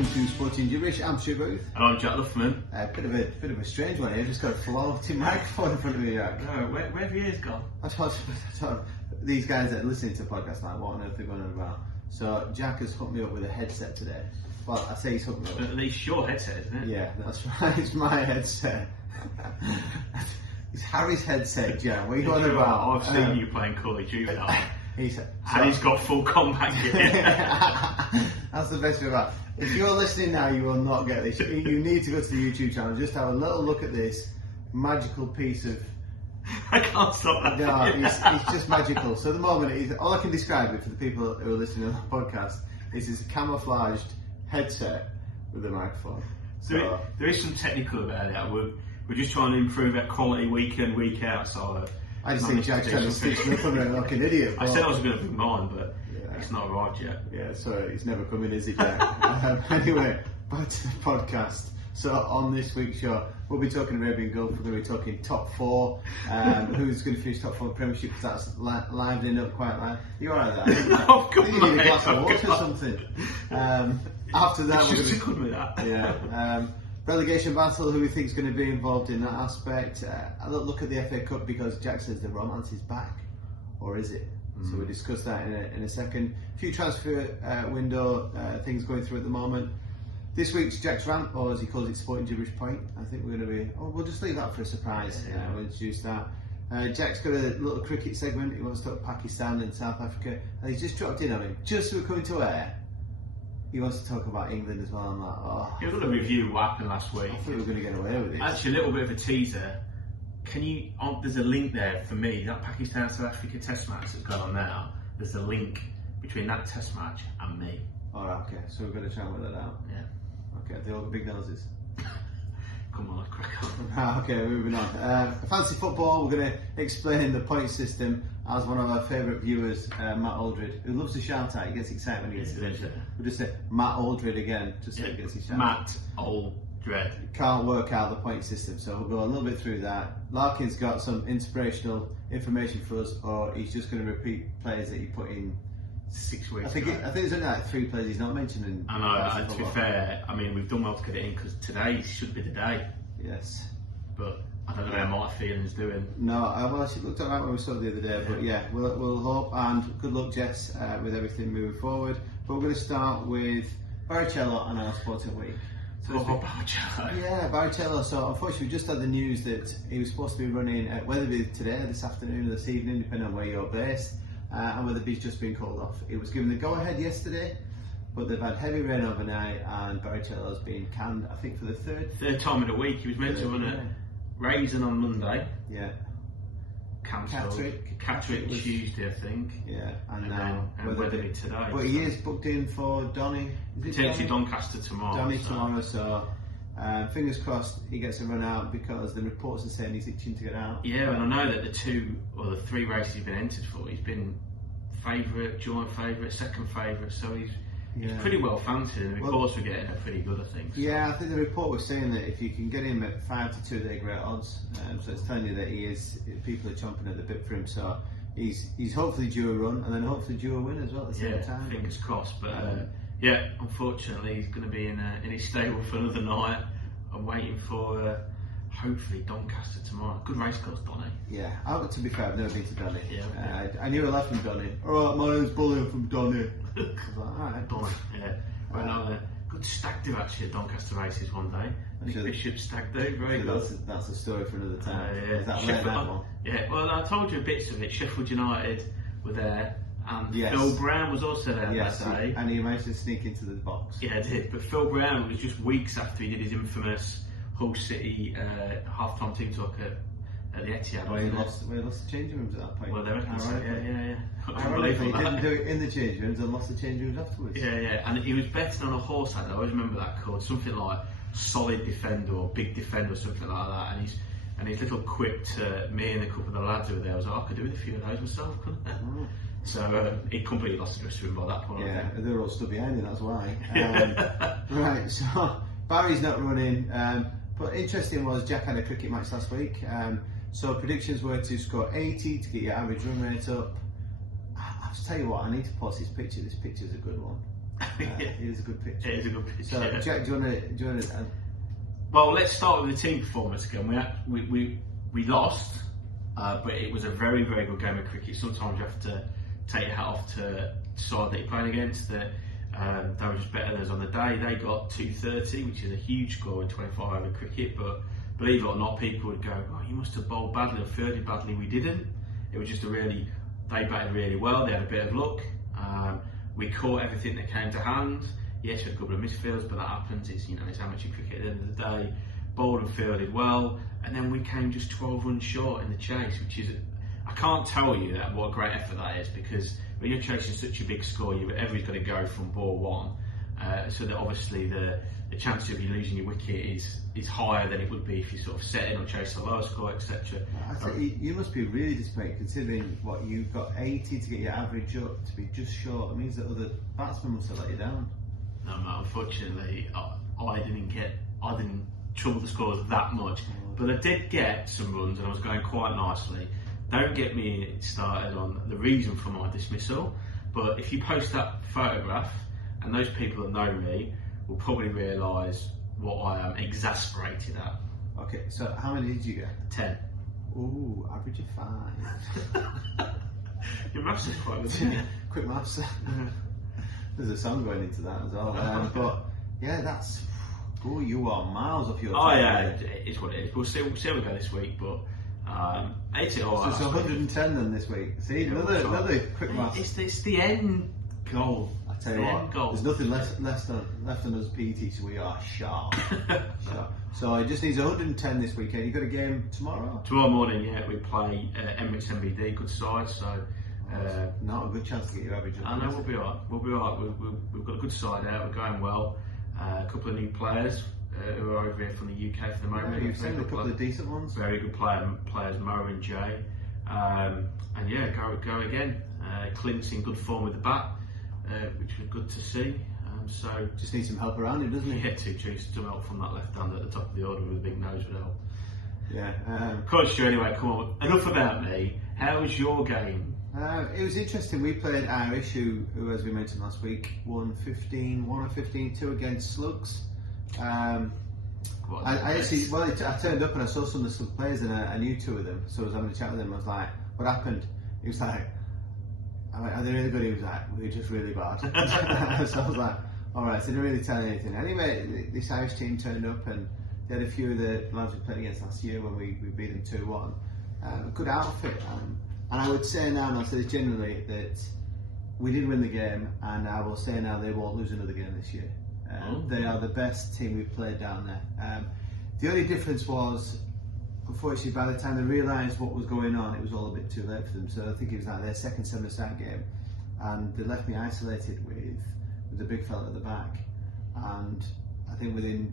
welcome to Sporting Jibberish. I'm Stu Booth. And I'm Jack Luffman. Bit of a strange one here. Just got a floating microphone in front of me, Jack. No, where have your ears gone? I thought these guys that are listening to the podcast like, what on earth are they going on about? So Jack has hooked me up with a headset today. Well, I say he's hooked me up. At least your headset, isn't it? Yeah, that's right. It's my headset. It's Harry's headset, Jack. What are you going about? I've seen you playing Call of Duty. And he's got full combat gear. That's the best bit about it. If you're listening now, you will not get this. You need to go to the YouTube channel, just have a little look at this magical piece of... I can't stop that. No, it's just magical. So at the moment, all I can describe it for the people who are listening to the podcast is this camouflaged headset with a microphone. So there is some technical about it. We're just trying to improve our quality week in, week out. So I just think Jack's trying to stitch me up like an idiot. I said I was going to be mine, but it's not arrived yet. Yeah, sorry, it's never coming, is it, Jack? Anyway, back to the podcast. So on this week's show, we'll be talking Arabian Gulf. We're going to be talking top four. Who's going to finish top four in the Premiership? Because that's livening up quite loud. You alright there? I've got you need a glass of water or something. After that, we're just good with that. Yeah. Relegation battle, who we think is going to be involved in that aspect. A look at the FA Cup, because Jack says the romance is back, or is it? So we'll discuss that in a second. A few transfer window things going through at the moment. This week's Jack's rant, or as he calls it, Sporting Gibberish Point. I think we're going to be... Oh, we'll just leave that for a surprise. We'll introduce that. Jack's got a little cricket segment. He wants to talk Pakistan and South Africa. And he's just dropped in on me. Just as we're coming to air, he wants to talk about England as well. I'm like, oh. You're going to review what happened last week. I thought we were going to get away with it. Actually, a little bit of a teaser. Can you? There's a link there for me. That Pakistan South Africa Test match that's going on now. There's a link between that Test match and me. Alright, okay. So we're going to try and work that out. Yeah. Okay. They all got big noses. Come on, let's crack on. Okay, moving on. Fancy football. We're going to explain the point system as one of our favourite viewers, Matt Aldred, who loves to shout out. He gets excited when he gets it. We'll just say Matt Aldred again, just so he gets his shout. Matt Aldred. Can't work out the point system, so we'll go a little bit through that. Larkin's got some inspirational information for us, or he's just going to repeat players that he put in 6 weeks. I think there's only like 3 players he's not mentioning. I know. To be fair, I mean, we've done well to get it in, because today should be the day. Yes. But I don't know how my feeling's doing. No, well, it looked alright when we saw it the other day, but yeah, we'll hope, and good luck, Jess, with everything moving forward. But we're going to start with Barrichello and our Sporting Week. So Barrichello. Yeah, Barrichello. So unfortunately, we just had the news that he was supposed to be running, whether it be today, this afternoon, or this evening, depending on where you're based, and whether he's just been called off. It was given the go-ahead yesterday, but they've had heavy rain overnight, and Barrichello's been canned, I think, for the third time of the week. He was meant to run at Raddison on Monday. Yeah. Cancelled. Catterick Tuesday, I think. Yeah, and now Weatherby today. But he is booked in for Donny. Potentially Doncaster tomorrow. Donny tomorrow, so fingers crossed he gets a run out, because the reports are saying he's itching to get out. Yeah, and I know that the 2 or the 3 races he's been entered for, he's been favourite, joint favourite, second favourite, so he's pretty well fancied, and the reports we're getting are pretty good, I think. So. Yeah, I think the report was saying that if you can get him at 5 to 2, they're great odds. So it's telling you that people are chomping at the bit for him. So he's hopefully due a run, and then hopefully due a win as well at the same time. Fingers crossed. But unfortunately, he's going to be in his stable for another night. I'm waiting for hopefully Doncaster tomorrow. Good race course, Donny. Yeah, to be fair, I've never been to Donny. Yeah. I knew a lot from Donny. Alright, my name's Bully, I'm from Donny. I was like, alright. Donny, yeah. Well, no, good stag do actually at Doncaster races one day. I think Bishop stag do, very good. That's a story for another time. Is that late night one? Yeah, well, I told you bits of it. Sheffield United were there, and Phil Brown was also there that day. And he managed to sneak into the box. Yeah, I did. But Phil Brown was just weeks after he did his infamous Hull City half-time team talk at the Etihad. Where he lost the changing rooms at that point. Well, they reckon so. Yeah. Ironically, he didn't do it in the change rooms and lost the change rooms afterwards. Yeah. And he was betting on a horse, I always remember that called something like Solid Defender or Big Defender or something like that. And his little quip to me and a couple of the lads who were there, I was like, I could do with a few of those myself, couldn't I? Oh. So he completely lost the dressing room by that point. Yeah, they were all stood behind him, that's why. Right, so Barry's not running. But interesting was Jack had a cricket match last week. So predictions were to score 80 to get your average run rate up. I'll just tell you what, I need to post this picture. This picture's a good one. It is a good picture. It is a good picture. So, Jack, do you want to? Well, let's start with the team performance again. We lost, but it was a very, very good game of cricket. Sometimes you have to take your hat off to the side that you're playing against. They were just better than us on the day. They got 230, which is a huge score in 25 over cricket. But believe it or not, people would go, "Oh, you must have bowled badly or fielded badly." We didn't. It was just they batted really well. They had a bit of luck. We caught everything that came to hand. Yes, we had a couple of misfields, but that happens. It's amateur cricket at the end of the day. Bowled and fielded well, and then we came just 12 runs short in the chase, which is, I can't tell you what a great effort that is, because when you're chasing such a big score, everybody's got to go from ball one, so that obviously the chance of you losing your wicket is higher than it would be if you sort of set in or chase a lower score, etc. I think you must be really disappointed considering what you've got 80 to get your average up to be just short. It means that other batsmen must have let you down. No, unfortunately, I didn't trouble the scores that much, but I did get some runs and I was going quite nicely. Don't get me started on the reason for my dismissal, but if you post that photograph, and those people that know me will probably realise what I am exasperated at. Okay, so how many did you get? 10. Ooh, average of 5. Your maths is quite good, isn't it? Quick maths. There's a song going into that as well. But yeah, that's. Oh, you are miles off your. Oh yeah, it's what it is. We'll see how we go this week, but it's it all. So it's 110 then this week. See, another quick maths. It's the end goal. I tell you what, there's nothing left on us PT, so we are sharp. So it just needs 110 this weekend. You got a game tomorrow? Tomorrow morning, yeah, we play Emirates MBD, good side. So not a good chance to get your average up. I know we'll be alright. We've got a good side out. We're going well. A couple of new players who are over here from the UK for the moment. Yeah, you've seen a couple of decent ones. Very good players, Mo and Jay. And yeah, go again. Clint's in good form with the bat, which was good to see. So just need some help around him, doesn't he? Yeah, some help from that left hand at the top of the order with a big nose would help. Yeah. Coach, anyway, come on. Enough about me. How was your game? It was interesting. We played Irish, who as we mentioned last week, won 15-2 against Slugs. I turned up and I saw some of the Slug players and I knew 2 of them, so I was having a chat with them. I was like, "What happened?" He was like, "I went, are they really good?" He was like, "We're just really bad." So I was like, "Alright," so they didn't really tell anything. Anyway, this Irish team turned up and they had a few of the lads we played against last year when we beat them 2-1. A good outfit. And I would say now, and I'll say this generally, that we did win the game, and I will say now they won't lose another game this year. They are the best team we've played down there. The only difference was, unfortunately, by the time they realised what was going on, it was all a bit too late for them. So I think it was like their second 7-a-side game, and they left me isolated with the big fella at the back. And I think within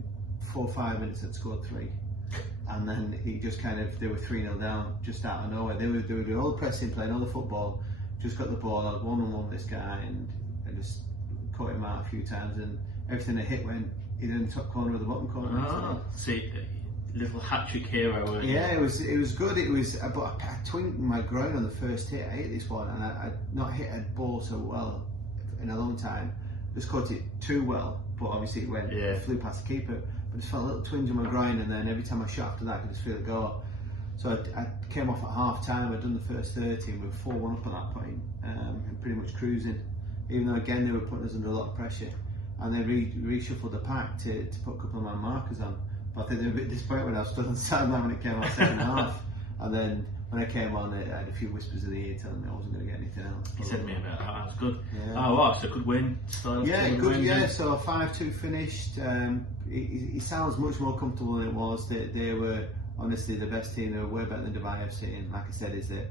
4 or 5 minutes, I'd scored 3. And then he just they were 3-0 down just out of nowhere. They were doing all the pressing, playing all the football, just got the ball, I was 1-on-1 with this guy and just caught him out a few times, and everything that hit went either in the top corner or the bottom corner. See, little hat-trick hero, weren't you? Yeah, it was good. But I twinked my groin on the first hit. I hit this one and I'd not hit a ball so well in a long time. Just caught it too well, but obviously it flew past the keeper. But just felt a little twinge in my groin, and then every time I shot after that, I could just feel it go. So I came off at half time. I'd done the first 30, and we were 4-1 up at that point, and pretty much cruising. Even though again they were putting us under a lot of pressure, and they reshuffled the pack to put a couple of my markers on. But I think they were a bit disappointed when I was stood on the sideline when it came out second half, and then when I came on, I had a few whispers of the ear telling me I wasn't going to get anything else. He said to me about that. That's good. Yeah. Oh, wow, so good win. Yeah, good. Yeah, so 5-2 finished. It sounds much more comfortable than it was. They were honestly the best team. They were way better than Dubai FC. And like I said, is that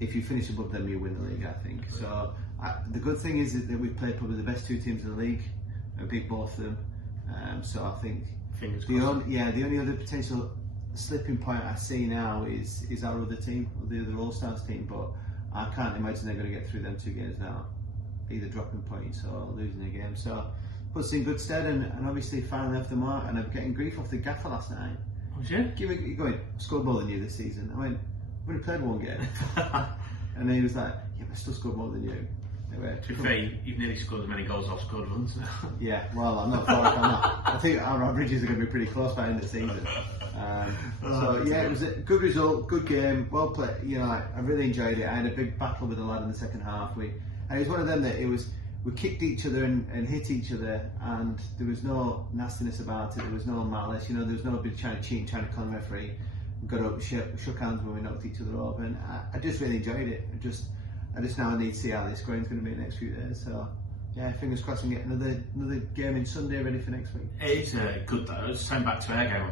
if you finish above them, you win the league. I think so. The good thing is that we've played probably the best 2 teams in the league. I beat both of them. So I think the only other potential slipping point I see now is our other team, the other All-Stars team, but I can't imagine they're going to get through them 2 games now, either dropping points or losing a game. So puts in good stead, and obviously finally off the mark, and I'm getting grief off the gaffer last night. Was you? You're going, scored more than you this season. I went, we've only played 1 game. And then he was like, yeah, but I still scored more than you. To be fair, you've nearly scored as many goals as I've scored runs now. Yeah, well, I'm not far from that. I think our averages are going to be pretty close by the end of the season. So yeah, it was a good result, good game, well played. You know, I really enjoyed it. I had a big battle with the lad in the second half. And it was one of them that we kicked each other and hit each other, and there was no nastiness about it. There was no malice. You know, there was nobody trying to cheat, trying to con the referee. We got up, shook hands when we knocked each other over, and I just really enjoyed it. I just now need to see how this grain's going to be in the next few days. So, yeah, fingers crossed and get another game in Sunday ready for next week. It's good though. Same back to our game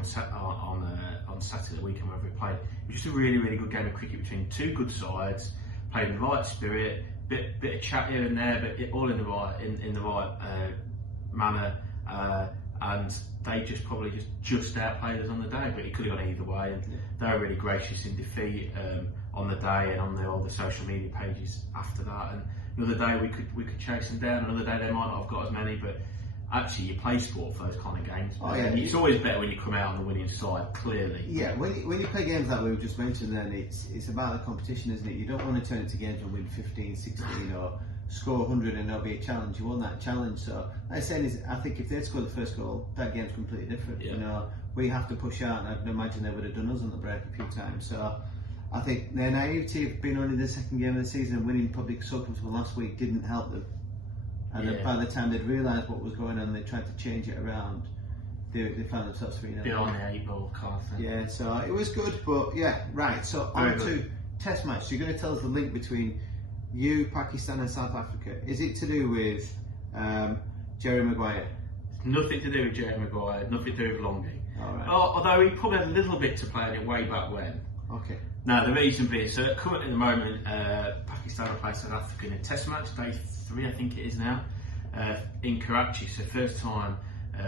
on Saturday weekend where we played. It was just a really, really good game of cricket between two good sides. Played in the right spirit, bit of chat here and there, but all in the right manner. And they probably just outplayed us on the day, but it could have gone either way. And they were really gracious in defeat on the day and on all the social media pages after that. And another day we could chase them down. Another day they might not have got as many, but actually you play sport for those kind of games. Oh, yeah. It's always better when you come out on the winning side, clearly. Yeah, when you play games like we've just mentioned, then it's about the competition, isn't it? You don't want to turn it to games and win 15, 16 or score 100 and there'll be a challenge. You want that challenge. So like I said, I think if they'd scored the first goal, that game's completely different. Yeah. You know, we have to push out, and I'd imagine they would have done us on the break a few times. So I think their naivety of being only the second game of the season and winning probably so comfortable last week didn't help them. And by the time they'd realised what was going on, they tried to change it around. They found themselves 3-0. Beyond the 8 ball kind of thing. Yeah, so it was good, but yeah, right. So on to Test match. So you're going to tell us the link between you, Pakistan, and South Africa. Is it to do with Jerry Maguire? Nothing to do with Jerry Maguire. Nothing to do with Longy. Right. Although he probably had a little bit to play in it way back when. Okay. Now the reason being, so currently at the moment, Pakistan are playing South Africa in a Test match, day 3 I think it is now, in Karachi. So first time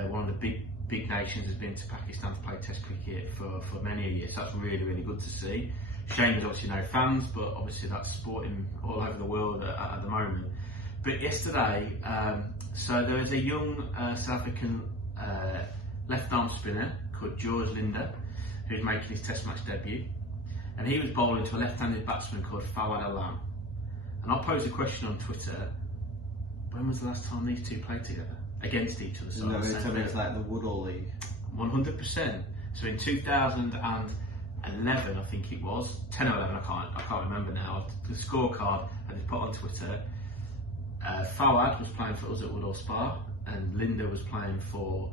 one of the big nations has been to Pakistan to play Test cricket for many a year. So that's really, really good to see. Shame there's obviously no fans, but obviously that's sporting all over the world at the moment. But yesterday, so there was a young South African left arm spinner called George Linder who's making his Test match debut, and he was bowling to a left-handed batsman called Fawad Alam. And I posed a question on Twitter: when was the last time these two played together against each other? No, it's like the Woodall League. 100%. So in 2011, I think it was 10 or 11. I can't remember now. The scorecard and it's put on Twitter. Fawad was playing for us at Woodall Spa, and Linda was playing for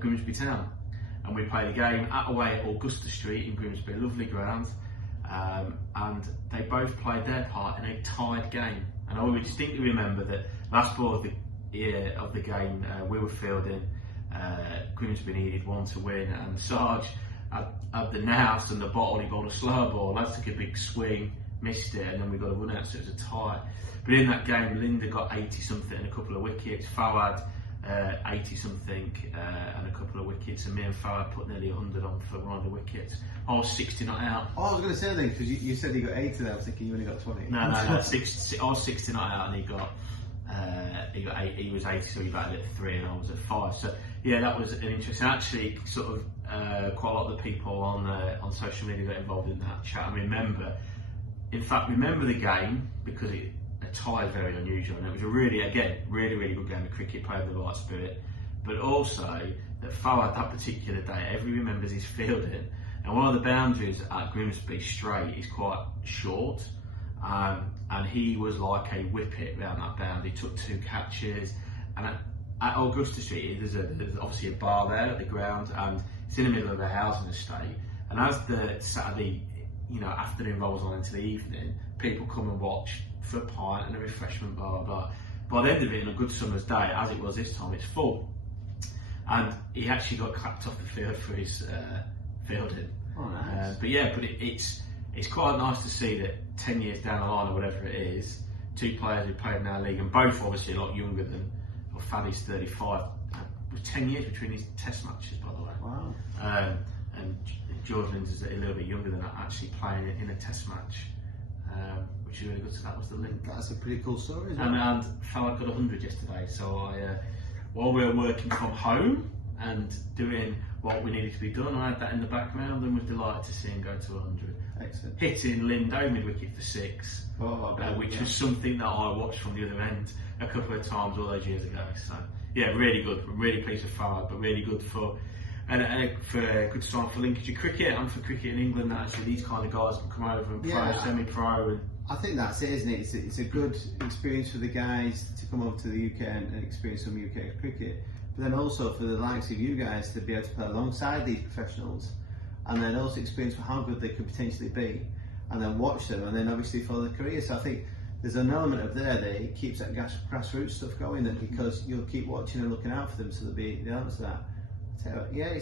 Grimsby Town. And we played a game away at Augusta Street in Grimsby, lovely ground. And they both played their part in a tied game. And I will distinctly remember that last ball of the game we were fielding. Grimsby needed one to win, and Sarge had the nous and the bottle. He bowled a slow ball. Lads took a big swing, missed it, and then we got a run out, so it was a tie. But in that game, Linda got 80 something and a couple of wickets. Fawad 80 something and a couple of wickets, and me and Fawad put nearly 100 on for one of the wickets. I was 60 not out. Oh, I was going to say then, because you said he got 80 there. I was thinking you only got 20. No. I was 60 not out, and he got 8. He was 80, so he batted at 3, and I was at 5. So yeah, that was an interesting. Actually, sort of quite a lot of the people on social media got involved in that chat. I remember the game because a tie is very unusual, and it was a really good game of cricket, played with the right spirit. But also that Fawad that particular day, everyone remembers his fielding, and one of the boundaries at Grimsby Straight is quite short, and he was like a whippet round that boundary. He took 2 catches, and at Augusta Street there's obviously a bar there at the ground, and it's in the middle of a housing estate. And as the Saturday afternoon rolls on into the evening, people come and watch for a pint and a refreshment, blah blah. By the end of it, on a good summer's day, as it was this time, it's full. And he actually got clapped off the field for his fielding. Oh, nice. But it's quite nice to see that 10 years down the line or whatever it is, 2 players who played in our league, and both obviously a lot younger than, well, Faddy's 35. With 10 years between these Test matches, by the way. Wow. And George Lindsay's a little bit younger than that, actually playing in a Test match. Which is really good. So that was the link. That's a pretty cool story, isn't it? And Fawad got 100 yesterday. So while we were working from home, and doing what we needed to be done. I had that in the background and was delighted to see him go to 100. Excellent. Hitting Lindo mid-wicket for 6, which was something that I watched from the other end a couple of times all those years ago. So yeah, really good. I'm really pleased with Farhad, but really good for for a good sign for Lincolnshire cricket and for cricket in England. That actually these kind of guys can come over and pro, semi-pro. And I think that's it, isn't it? It's a good experience for the guys to come over to the UK and experience some UK cricket, but then also for the likes of you guys to be able to play alongside these professionals, and then also experience how good they could potentially be, and then watch them, and then obviously follow their career. So I think there's an element of there that it keeps that grassroots stuff going, that because you'll keep watching and looking out for them, so there'll be the elements of that. So, yeah,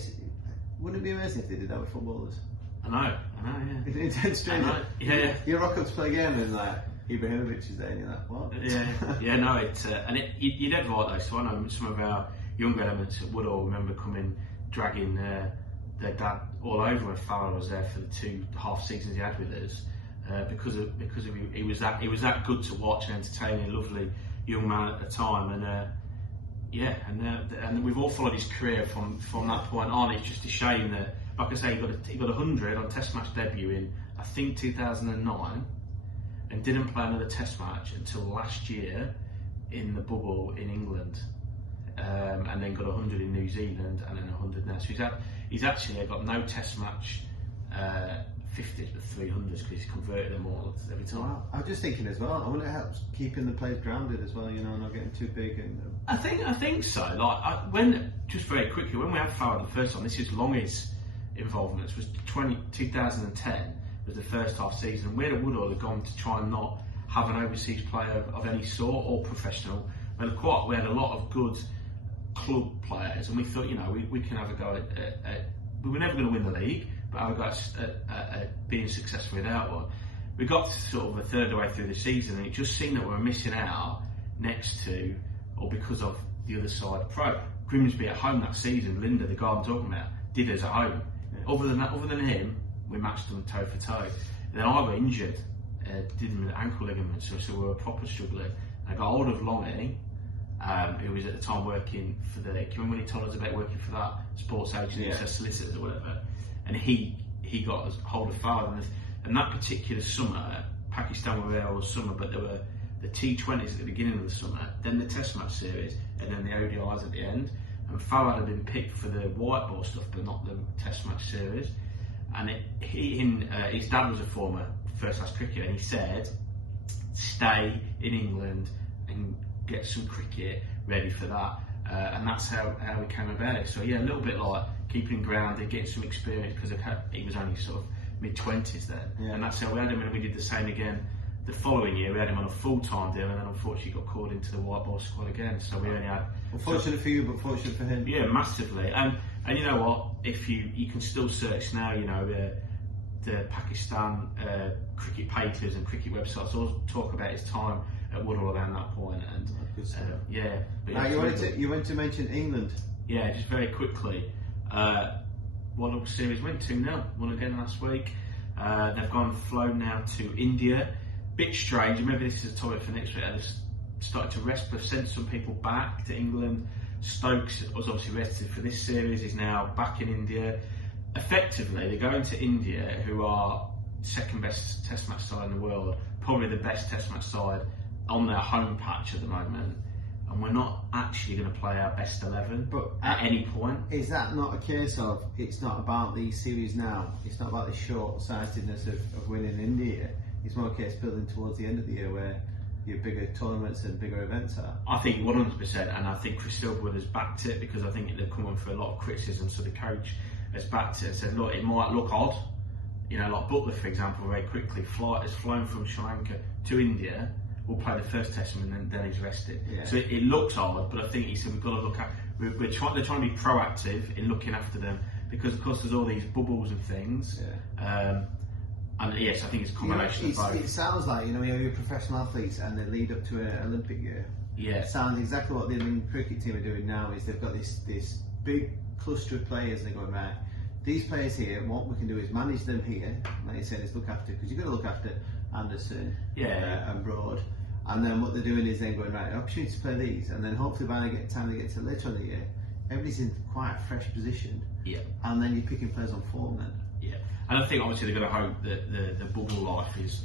wouldn't it be amazing if they did that with footballers? I know, yeah. Intense training. Yeah. You rock up to play a game and like Ibrahimovic is there and you're like, what? Yeah, no, you're dead right though. So I know some of our younger elements at Woodall remember dragging their dad all over when Farrell was there for the 2 half seasons he had with us, because he was that good to watch and entertaining, lovely young man at the time, and we've all followed his career from that point on. It's just a shame that, like I say, he got 100 on Test match debut in I think 2009, and didn't play another Test match until last year in the bubble in England, and then got 100 in New Zealand and then 100 now. So he's actually got no Test match 50s but 300s because he's converted them all every time. Wow. I was just thinking as well, I wonder if it helps keeping the players grounded as well, not getting too big. And I think so. Just very quickly, when we had Farrell the first time, this is Long's involvement, was 2010 was the first half season. We at Woodall had gone to try and not have an overseas player of any sort or professional. We had a lot of good club players, and we thought, we can have a go at we were never going to win the league, but have a go at being successful without one. We got to sort of a third of the way through the season, and it just seemed that we were missing out next to, or because of the other side pro. Grimsby at home that season, Linda, the guy I'm talking about, did us at home. Yeah. Other than him, we matched them toe for toe. And then I got injured, did him with ankle ligament, so we were proper struggling. I got hold of Longy, who was at the time working for can you remember when he told us about working for that sports agency, solicitors or whatever? And he got hold of Farhad, and that particular summer, Pakistan were there all summer, but there were the T20s at the beginning of the summer, then the Test match series, and then the ODIs at the end. And Farhad had been picked for the white ball stuff, but not the Test match series. And his dad was a former first-class cricketer, and he said, stay in England and get some cricket ready for that. And that's how it came about it. So yeah, a little bit like keeping grounded, getting some experience, because he was only sort of mid-20s then. Yeah. And that's how we had him, and we did the same again the following year. We had him on a full-time deal, and then unfortunately got called into the white ball squad again. So we only had... Unfortunate for you, but fortunate for him. Yeah, massively. And you know what? If you can still search now, the Pakistan cricket papers and cricket websites all talk about his time at Woodall around that point. And you went to mention England. Yeah, just very quickly. One series went 2-0. Won again last week. They've flown now to India. Bit strange. Maybe this is a topic for next week. They've started to rest. They've sent some people back to England. Stokes was obviously rested for this series. He's now back in India. Effectively, they're going to India, who are second best Test match side in the world, probably the best Test match side on their home patch at the moment. And we're not actually going to play our best 11 at any point. Is that not a case of, it's not about these series now, it's not about the short-sightedness of winning India, it's more a case building towards the end of the year where your bigger tournaments and bigger events are? I think 100%, and I think Chris Silverwood has backed it, because I think they've come on for a lot of criticism, so the coach has backed it and said, look, it might look odd, like Butler, for example, very quickly has flown from Sri Lanka to India. We'll play the first test and then he's rested. Yeah. So it looks odd, but I think he said we've got to look at. They're trying to be proactive in looking after them, because of course there's all these bubbles and things. Yeah. And yes, I think it's a combination of both. It sounds like you're professional athletes and they lead up to an Olympic year. Yeah. It sounds exactly what the England cricket team are doing now. Is they've got this big cluster of players, and they're going, right, these players here, what we can do is manage them here, like you said, is look after, because you've got to look after Anderson and Broad. And then what they're doing is then going, right, opportunity to play these, and then hopefully by the time they get to later in the year, everybody's in quite a fresh position. Yeah. And then you're picking players on form then. Yeah. And I think obviously they're going to hope that the bubble life is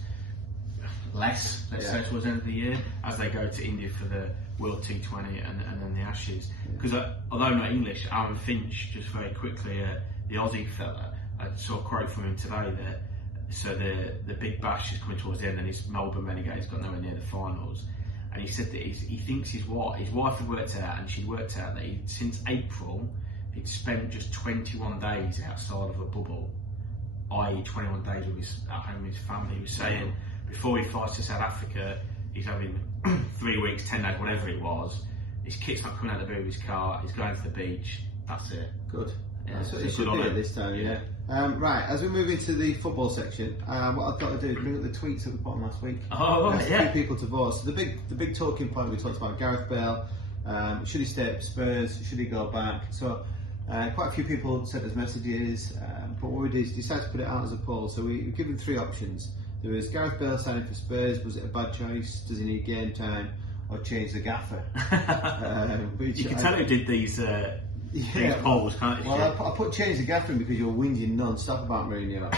less, let's say, towards the end of the year as they go to India for the World T20 and then the Ashes. Because although not English, Alan Finch, just very quickly, the Aussie fella, I saw a quote from him today that so the Big Bash is coming towards the end and his Melbourne Renegade's got nowhere near the finals. And he said that he thinks his wife had worked out, and she'd worked out that since April he'd spent just 21 days outside of a bubble, i.e. 21 days at home with his family. He was saying before he flies to South Africa, he's having 3 weeks, 10 days, whatever it was. His kit's not coming out the boot of his car, he's going to the beach, that's it. Good. Yeah, that's what it should be at this time, right, as we move into the football section, what I've got to do is bring up the tweets that we put on last week. Oh, There's a few people to vote. So the big talking point we talked about, Gareth Bale, should he stay at Spurs, should he go back? So quite a few people sent us messages, but what we did is decided to put it out as a poll. So we've given 3 options. There was Gareth Bale signing for Spurs, was it a bad choice, does he need game time, or change the gaffer? You can tell who did these polls, can't you? Well, I put change the gaffer in because you're whinging non-stop about Mourinho.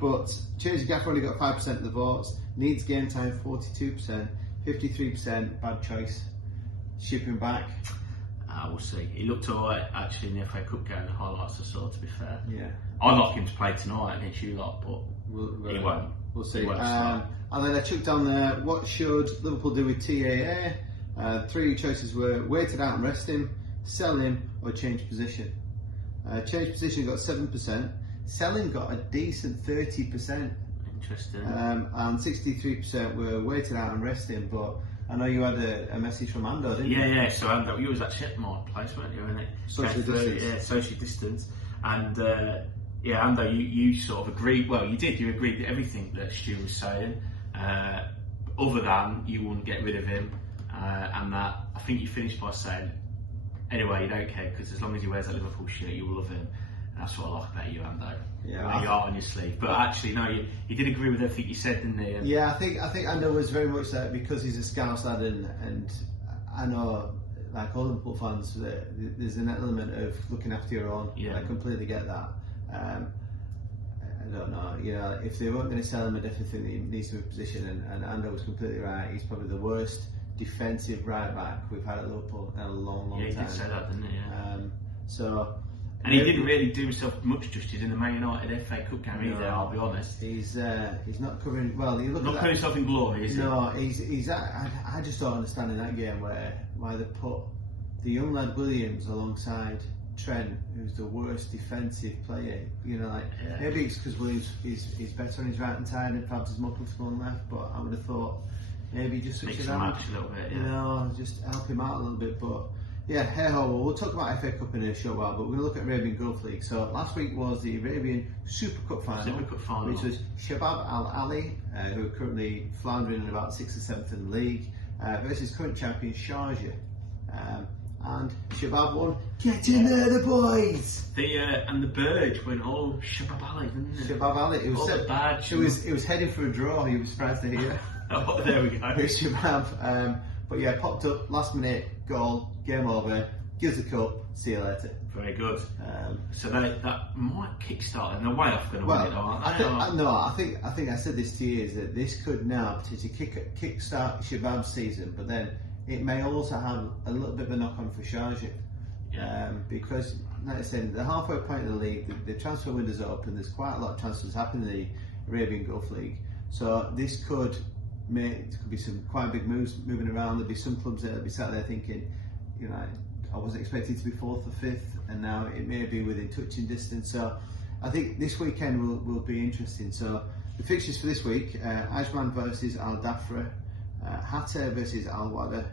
But change the gaffer only got 5% of the votes. Needs game time 42%, 53% bad choice. Ship him back. We'll see. He looked alright actually in the FA Cup game. The highlights I saw, to be fair. Yeah. I'd like him to play tonight against you lot, but he won't. We'll see. He won't and then I chucked on there, what should Liverpool do with TAA? 3 choices were wait it out and rest him, sell him, or change position. Change position got 7%. Selling got a decent 30%. Interesting. And 63% were wait it out and rest him. But I know you had a message from Ando, didn't you? Yeah. So Ando, you was actually at my place, weren't you? And it social distance. Yeah, social distance. And Ando, you sort of agreed. Well, you did. You agreed to everything that Stu was saying, other than you wouldn't get rid of him, and that I think you finished by saying, anyway, you don't care because as long as he wears that Liverpool shirt, you will love him. And that's what I like about you, Ando. Yeah, you are on your sleeve. But actually, no, you did agree with everything you said, didn't you? Yeah, I think Ando was very much that because he's a Scouse lad, and I know, like all Liverpool fans, there's an element of looking after your own. Yeah. I completely get that. I don't know, if they weren't going to sell him, I definitely think he needs to move position, and Ando was completely right. He's probably the worst defensive right back we've had at Liverpool in a long time. Yeah, he did say that, didn't he? Yeah. And he didn't really do himself much justice in the Man United FA Cup game either, I'll be honest. He's not covering well. You look not at putting himself in glory, is he? No, he's. I just don't understand in that game why they put the young lad Williams alongside Trent, who's the worst defensive player. Maybe it's because Williams is better on his right hand side and perhaps is more comfortable on left. But I would have thought maybe just switch it out a little bit. Just help him out a little bit. But yeah, hey ho. We'll talk about FA Cup in a short while, but we're going to look at Arabian Gulf League. So last week was the Arabian Super Cup final, which was Shabab Al Ali, who are currently floundering in about 6th or 7th in the league, versus current champion Sharjah. And Shabab won. Get in there, the boys! And the bird went, Shabab Ali, didn't it? Shabab Ali. It was the badge. It was heading for a draw. You were surprised to hear. Oh, there we go. With Shabab. But yeah, popped up last minute goal, game over. Gives the cup. See you later. Very good. So that might kickstart. And the way off going to win it, aren't they? I think I said this to you, is that this could now potentially kickstart Shabab's season, but then it may also have a little bit of a knock-on for Sharjah. Yeah. Because, like I said, the halfway point of the league, the transfer window's open, there's quite a lot of transfers happening in the Arabian Gulf League. So this could be some quite big moves moving around. There'll be some clubs that'll be sat there thinking, I wasn't expecting to be 4th or 5th, and now it may be within touching distance. So I think this weekend will be interesting. So the fixtures for this week, Ajman versus Al Dafra, Hatta versus Al Wada,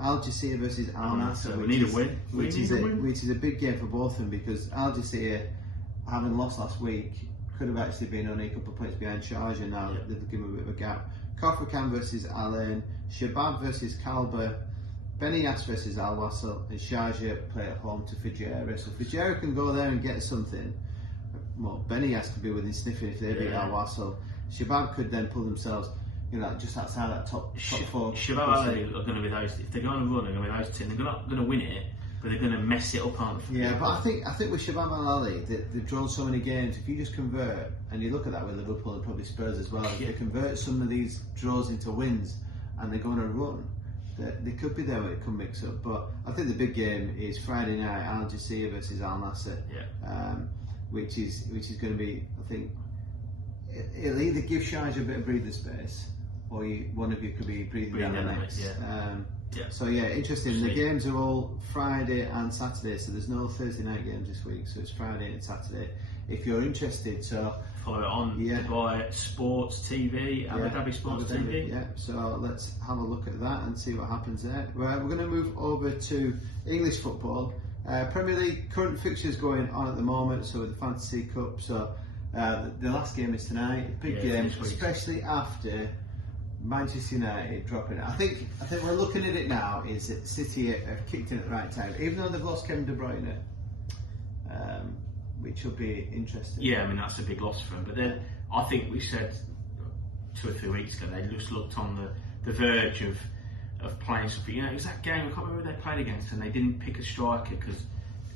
Al Jazeera versus Al Nassr. We need a win. Which is a big game for both of them, because Al Jazeera, having lost last week, could have actually been only a couple of points behind Sharjah now. They'll give them a bit of a gap. Kofrakan versus Al Ain, Shabab versus Kalba, Benias versus Al Wasl, and Sharjah play at home to Fujairah. So Fujairah can go there and get something. Well, Benias could be within sniffing if they beat Al Wasl. Shabab could then pull themselves, just outside that top 4. Shabab are going to be those. If they're going to run, they're going to be those 10. They're not going to win it, but they're going to mess it up, aren't they? Yeah, but I think with Shabab Al Ali, they've drawn so many games. If you just convert, and you look at that with Liverpool and probably Spurs as well, if they convert some of these draws into wins and they're going to run, they could be there when it could mix up. But I think the big game is Friday night, Al Jazeera versus Al Nassr, which is going to be, I think, it'll either give Sharjah a bit of breathing space, or one of you could be breathing down the next. So interesting. The games are all Friday and Saturday, so there's no Thursday night games this week. So it's Friday and Saturday. If you're interested, so follow it on by Sports TV, Abu Dhabi Sports TV. Yeah. So let's have a look at that and see what happens there. We're going to move over to English football. Premier League current fixtures going on at the moment. So with the Fantasy Cup. So the last game is tonight. Big game, especially after Manchester United dropping it. I think we're looking at it now is that City have kicked in at the right time, even though they've lost Kevin De Bruyne, which will be interesting. Yeah, I mean that's a big loss for them. But then I think we said 2 or 3 weeks ago they just looked on the verge of playing something. You know, it was that game, I can't remember who they played against, and they didn't pick a striker because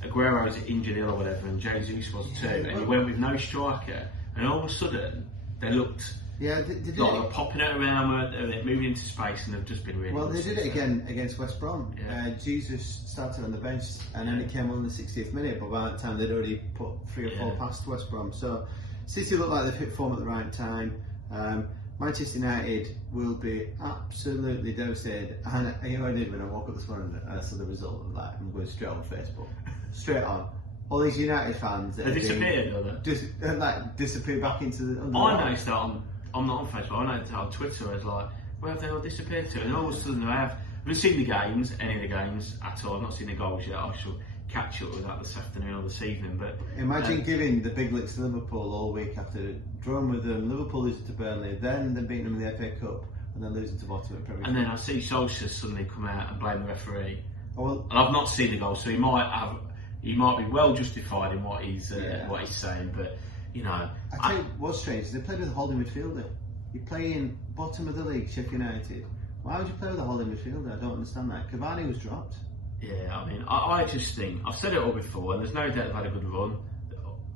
Aguero was injured ill or whatever, and Jesus was too, and you went with no striker, and all of a sudden they looked. Yeah, they like popping it around, they're moving into space, and they've just been really. Well, they did it again against West Brom. Jesus started on the bench, and then he came on the 60th minute. But by that time, they'd already put 3 or 4 past West Brom. So City look like they've hit form at the right time. Manchester United will be absolutely devastated. And you know, I did when I woke up this morning, I saw the result of that. I'm going straight on Facebook, straight on. All these United fans that disappeared, disappeared back into the. I noticed that I'm not on Facebook, I know on Twitter, I was like, where have they all disappeared to? And all of a sudden I haven't seen the games, any of the games at all. I've not seen the goals yet. I shall catch up with that this afternoon or this evening. But imagine giving the big licks to Liverpool all week after drawing with them, Liverpool losing to Burnley, then beating them in the FA Cup, and then losing to Bottom at Premier League. And then I see Solskjaer suddenly come out and blame the referee. Well, and I've not seen the goal, so he might be well justified in what he's saying, but you know. I tell you what's strange is they played with a holding midfielder. You're playing bottom of the league, Sheffield United. Why would you play with a holding midfielder? I don't understand that. Cavani was dropped. Yeah, I mean, I just think, I've said it all before, and there's no doubt they've had a good run.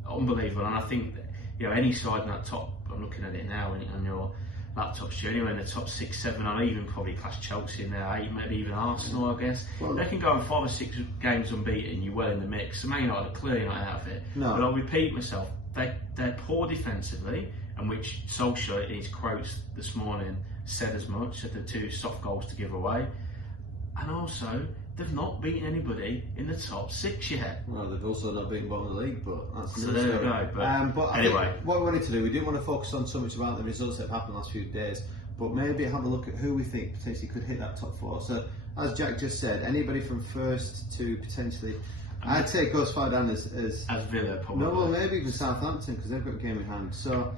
Unbelievable, and I think, you know, any side in that top, I'm looking at it now on your laptop show, anyway, in the top 6, 7, I'd even probably class Chelsea in there, 8, maybe even Arsenal, I guess. Well, they can go on 5 or 6 games unbeaten, you're well in the mix. So Man United are clearly not out of it. No. But I'll repeat myself, they're poor defensively, and which Solskjaer in his quotes this morning said as much, said the 2 soft goals to give away. And also, they've not beaten anybody in the top 6 yet. Well, they've also not beaten bottom of the league, but that's so there we go. But anyway, what we wanted to do, we didn't want to focus on so much about the results that have happened the last few days, but maybe have a look at who we think potentially could hit that top 4. So, as Jack just said, anybody from first to potentially, I'd say it goes far down as Villa, probably. No, well, maybe even Southampton, because they've got a game in hand. So,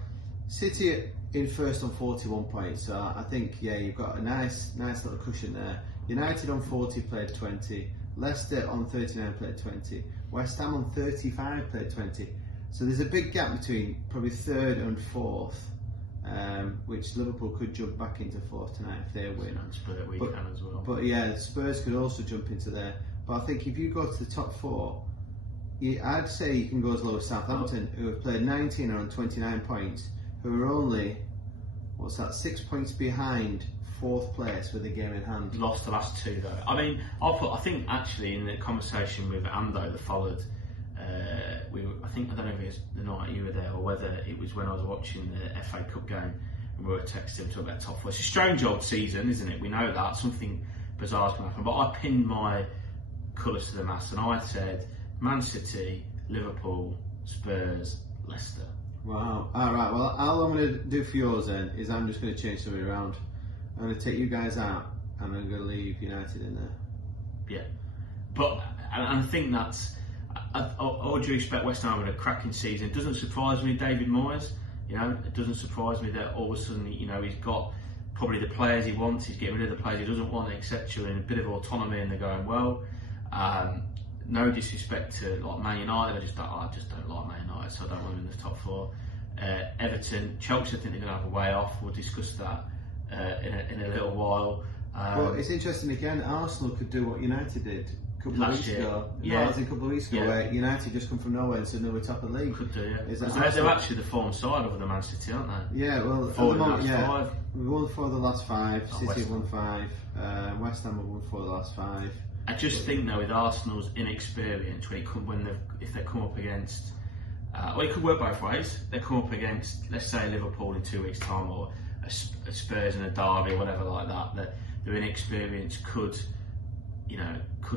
City in first on 41 points. So I think you've got a nice little cushion there. United on 40 played 20. Leicester on 39 played 20. West Ham on 35 played 20. So there's a big gap between probably 3rd and 4th, which Liverpool could jump back into 4th tonight if they win. And Spurs we can as well. But yeah, Spurs could also jump into there. But I think if you go to the top 4, I'd say you can go as low as Southampton, who have played 19 and on 29 points, who are only 6 points behind 4th place with a game in hand. Lost the last 2 though. I mean, I think actually in the conversation with Ando that followed, I don't know if it was the night you were there or whether it was when I was watching the FA Cup game and we were texting talking about top 4. It's a strange old season, isn't it? We know that something bizarre's going to happen. But I pinned my colours to the mast and I said Man City, Liverpool, Spurs, Leicester. Wow. Alright, well, all I'm going to do for yours then is I'm just going to change something around. I'm going to take you guys out and I'm going to leave United in there. Yeah. But I think that's, all due respect, West Ham with a cracking season. It doesn't surprise me, David Moyes. You know, it doesn't surprise me that all of a sudden, you know, he's got probably the players he wants, he's getting rid of the players he doesn't want, etc. And a bit of autonomy and they're going well. No disrespect to like Man United, I just don't like Man United, so I don't want them in the top 4. Everton, Chelsea, I think they're going to have a way off. We'll discuss that in a little while. Well, it's interesting again. Arsenal could do what United did, couple of weeks ago. Yeah, No, it was a couple of weeks ago where United just come from nowhere and suddenly we're top of the league. Could do, yeah. Is They're actually the form side of the Man City, aren't they? Yeah, well, at the moment, we've won 4 of the last 5. City have won 5. West Ham have won 4 of the last 5. I just think though, with Arsenal's inexperience, if they come up against, well, it could work both ways. They come up against, let's say, Liverpool in 2 weeks' time, or a Spurs and a Derby, or whatever like that. Their inexperience could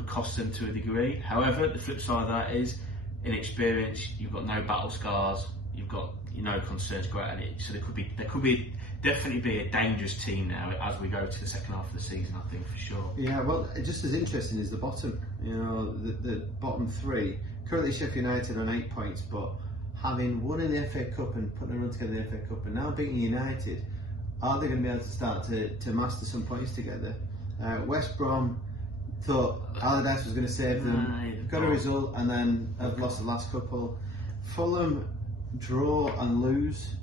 cost them to a degree. However, the flip side of that is inexperience. You've got no battle scars. You've got no concerns going at it. So there could definitely be a dangerous team now as we go to the second half of the season. I think for sure. Yeah, well, just as interesting is the bottom. The bottom 3. Currently, Sheffield United are on 8 points, but having won in the FA Cup and putting a run together in the FA Cup, and now beating United, are they going to be able to start to master some points together? West Brom thought Allardyce was going to save them, got a result, and then have lost the last couple. Fulham draw and lose.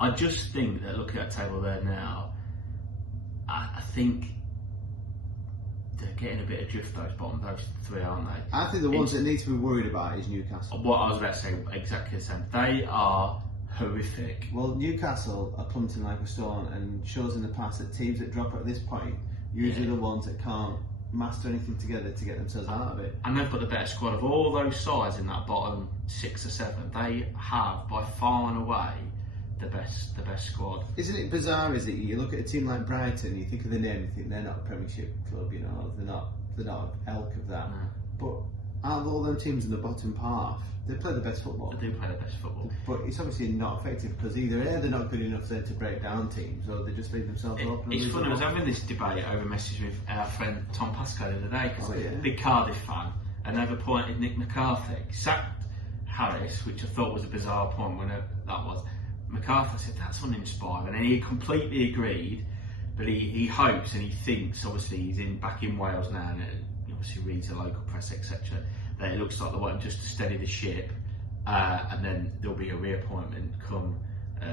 I just think that looking at the table there now, I think they're getting a bit adrift, those 3, aren't they? I think the ones that need to be worried about is Newcastle. What I was about to say, exactly the same. They are horrific. Well, Newcastle are plummeting like a stone, and shows in the past that teams that drop at this point usually the ones that can't master anything together to get themselves out of it. And they've got the better squad of all those sides in that bottom 6 or 7. They have by far and away the best squad. Isn't it bizarre? Is it? You look at a team like Brighton, you think of the name, you think they're not a Premiership club. They're not elk of that. But out of all them teams in the bottom half, they play the best football. They do play the best football. But it's obviously not effective because either A, they're not good enough then to break down teams, or they just leave themselves open. It's funny, I was having this debate over message with our friend Tom Pascoe the other day, because big Cardiff fan, and they've appointed Nick McCarthy. Sacked Harris, which I thought was a bizarre point when that was. McCarthy said that's uninspiring, and he completely agreed, but he hopes and he thinks, obviously he's back in Wales now, and he obviously reads the local press, etc., that it looks like they want him just to steady the ship, and then there'll be a reappointment come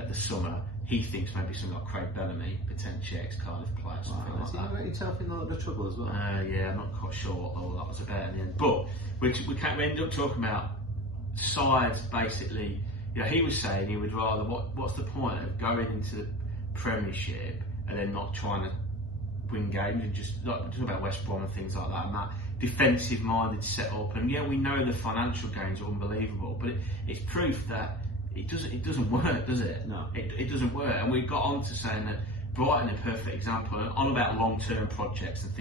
the summer. He thinks maybe something like Craig Bellamy, potentially ex-Cardiff player, something like that. Has he got himself in a little bit of trouble as well? Yeah, I'm not quite sure what all that was about in the end. But we ended up talking about sides, basically. He was saying he would rather, what's the point of going into the Premiership and then not trying to win games, and just talking about West Brom and things like that, and that defensive-minded set-up. And we know the financial gains are unbelievable, but it's proof that it doesn't work, does it? No. It doesn't work. And we got on to saying that Brighton are a perfect example, on about long-term projects and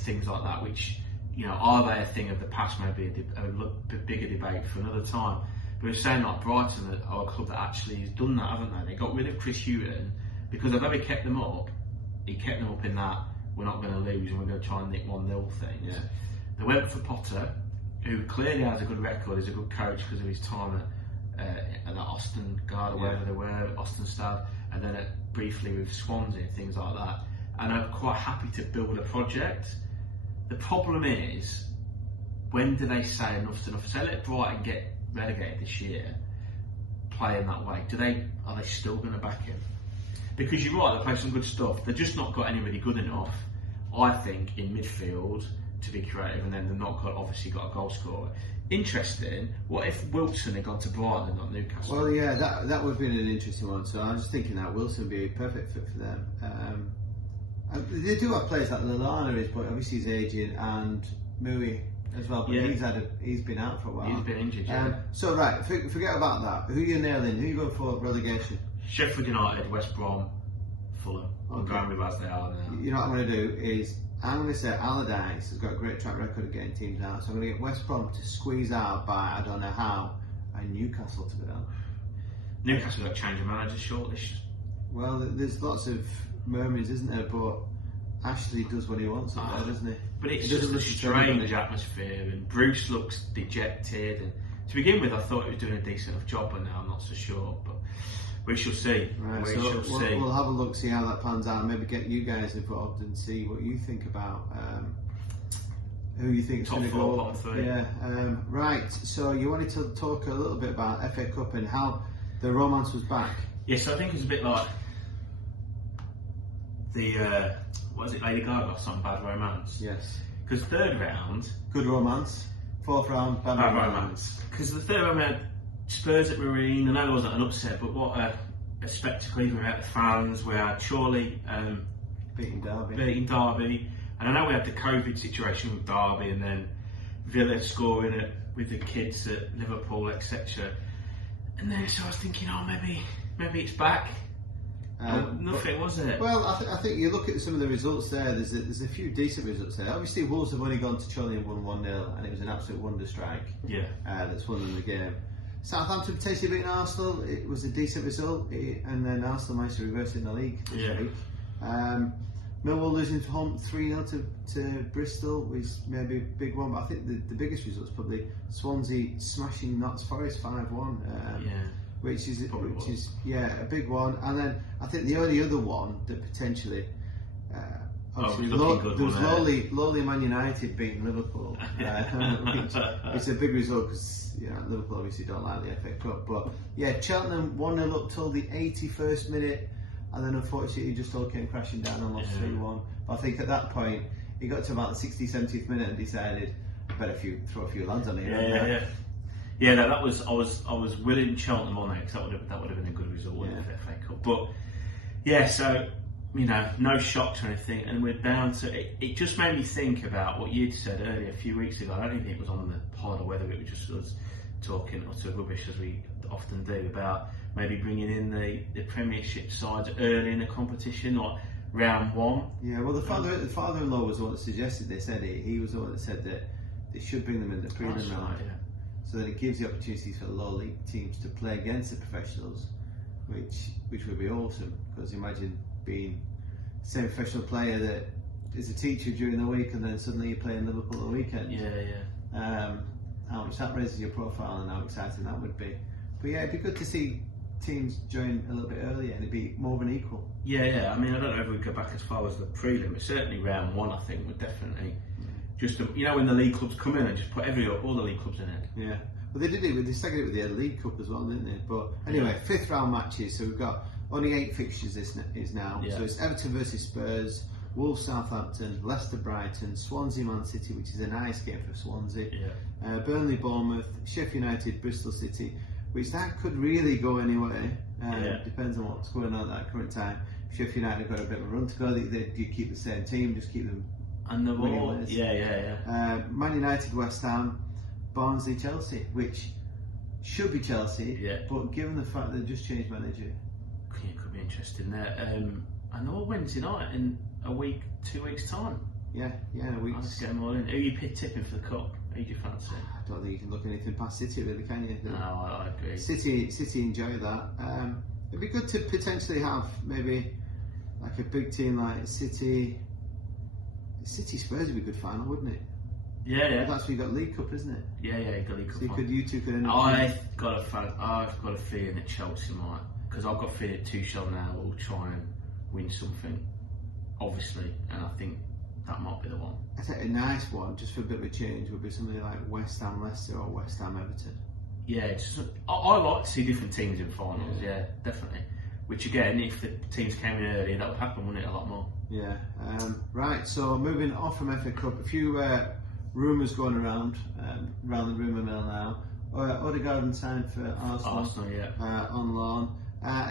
things like that, which, are they a thing of the past? Maybe a bigger debate for another time. But we're saying like Brighton are a club that actually has done that, haven't they? They got rid of Chris Hughton because although he kept them up, in that we're not going to lose and we're going to try and nick 1-0 things. Yeah. They went for Potter, who clearly has a good record, he's a good coach because of his time at Austin Guard or wherever they were, Austin Stad, and then briefly with Swansea and things like that. And I'm quite happy to build a project. The problem is, when do they say enough's enough? Say let Brighton get relegated this year, playing that way. Are they still going to back him? Because you're right, they play some good stuff. They've just not got anybody good enough, I think, in midfield to be creative, and then they've not obviously got a goal scorer. Interesting. What if Wilson had gone to Brighton and not Newcastle? Well, yeah, that would have been an interesting one. So I'm just thinking that Wilson would be a perfect fit for them. They do have players like Lallana is, but obviously he's aging, and Mui as well. But he's been out for a while. He's been injured. Yeah. So right, forget about that. Who are you nailing? Who are you going for relegation? Sheffield United, West Brom, Fulham. I'm going with as they are now. You know what I'm going to do is I'm going to say Allardyce has got a great track record of getting teams out. So I'm going to get West Brom to squeeze out by I don't know how, and Newcastle to go down. Newcastle got to change of manager shortly. Well, there's lots of murmurs, isn't there? But Ashley does what he wants up there, doesn't he? But it's just a strange atmosphere, and Bruce looks dejected. And to begin with, I thought he was doing a decent enough job, but now I'm not so sure. But we shall see. Right, we'll have a look, see how that pans out, and maybe get you guys involved and see what you think about who you think is going to go. Top 4, bottom 3. Yeah. Right. So you wanted to talk a little bit about FA Cup and how the romance was back. Yes, I think it's a bit like the what is it, Lady Gaga, Some Bad Romance. Yes. Because third round, good romance. Fourth round, bad romance. Because the third round we had Spurs at Marine. I know there wasn't an upset, but what a spectacle! Even without the fans, we had Chorley Beating Derby, and I know we had the COVID situation with Derby, and then Villa scoring it with the kids at Liverpool, etc. And then so I was thinking, oh, maybe it's back. Nothing, was it? Well, I think you look at some of the results there. There's a few decent results there. Obviously, Wolves have only gone to Chorley and won 1-0, and it was an absolute wonder strike. Yeah. That's won them the game. Southampton potentially beating Arsenal. It was a decent result, and then Arsenal managed to reverse it in the league this week. Millwall losing at home 3-0 to Bristol was maybe a big one, but I think the biggest result is probably Swansea smashing Notts Forest 5-1. Which is a big one. And then I think the only other one that potentially lowly Man United beating Liverpool, which is a big result because Liverpool obviously don't like the FA Cup. But yeah, Cheltenham 1-0 up till the 81st minute, and then unfortunately it just all came crashing down and lost 3-1. But I think at that point he got to about the 60th, 70th minute and decided I better throw a few lads on here. Yeah, no, that was I was willing Cheltenham on there because that would have been a good result in the FA Cup. But yeah, so no shocks or anything, and we're down to it. It just made me think about what you'd said earlier a few weeks ago. I don't think it was on the pod or whether it was just us talking utter rubbish as we often do about maybe bringing in the Premiership sides early in the competition, like round one. Yeah, well, the father-in-law was the one that suggested this. He was the one that said that they should bring them in the prelim round. So that it gives the opportunities for low league teams to play against the professionals, which would be awesome. Because imagine being the same professional player that is a teacher during the week, and then suddenly you're playing Liverpool at the weekend. How much that raises your profile and how exciting that would be. But yeah, it'd be good to see teams join a little bit earlier and it'd be more of an equal. Yeah. I mean, I don't know if we'd go back as far as the prelim, but certainly round one, I think, would definitely. Just when the league clubs come in and just put all the league clubs in it. Yeah, well they did it. They seconded it with the League Cup as well, didn't they? But anyway, fifth round matches. So we've got only 8 fixtures. This is now. Yeah. So it's Everton versus Spurs, Wolves Southampton, Leicester Brighton, Swansea Man City, which is a nice game for Swansea. Yeah. Burnley Bournemouth, Sheffield United Bristol City, which that could really go anywhere. Depends on what's going on at that current time. Sheffield United have got a bit of a run to go. You keep the same team, just keep them. And the ball, Man United, West Ham, Barnsley, Chelsea, which should be Chelsea, but given the fact they've just changed manager, it could be interesting there. And all Wednesday night in a week, 2 weeks time. Yeah, in a week. Let's get them all in. Who are you tipping for the cup? Who do you fancy? I don't think you can look anything past City, really, can you? No, I agree. City enjoy that. It'd be good to potentially have maybe like a big team like City. City Spurs would be a good final, wouldn't it? Yeah. That's where you got League Cup, isn't it? Yeah, you got League Cup. So you two could end up. I've got a feeling that Chelsea might, because I've got a feeling that Tuchel now will try and win something, obviously, and I think that might be the one. I think a nice one, just for a bit of a change, would be something like West Ham Leicester or West Ham Everton. Yeah, I like to see different teams in finals. Yeah, definitely. Which again, if the teams came in early, that would happen, wouldn't it? A lot more. Yeah. Right. So moving off from FA Cup, a few rumours going around the rumour mill now. Odegaard signed for Arsenal on loan.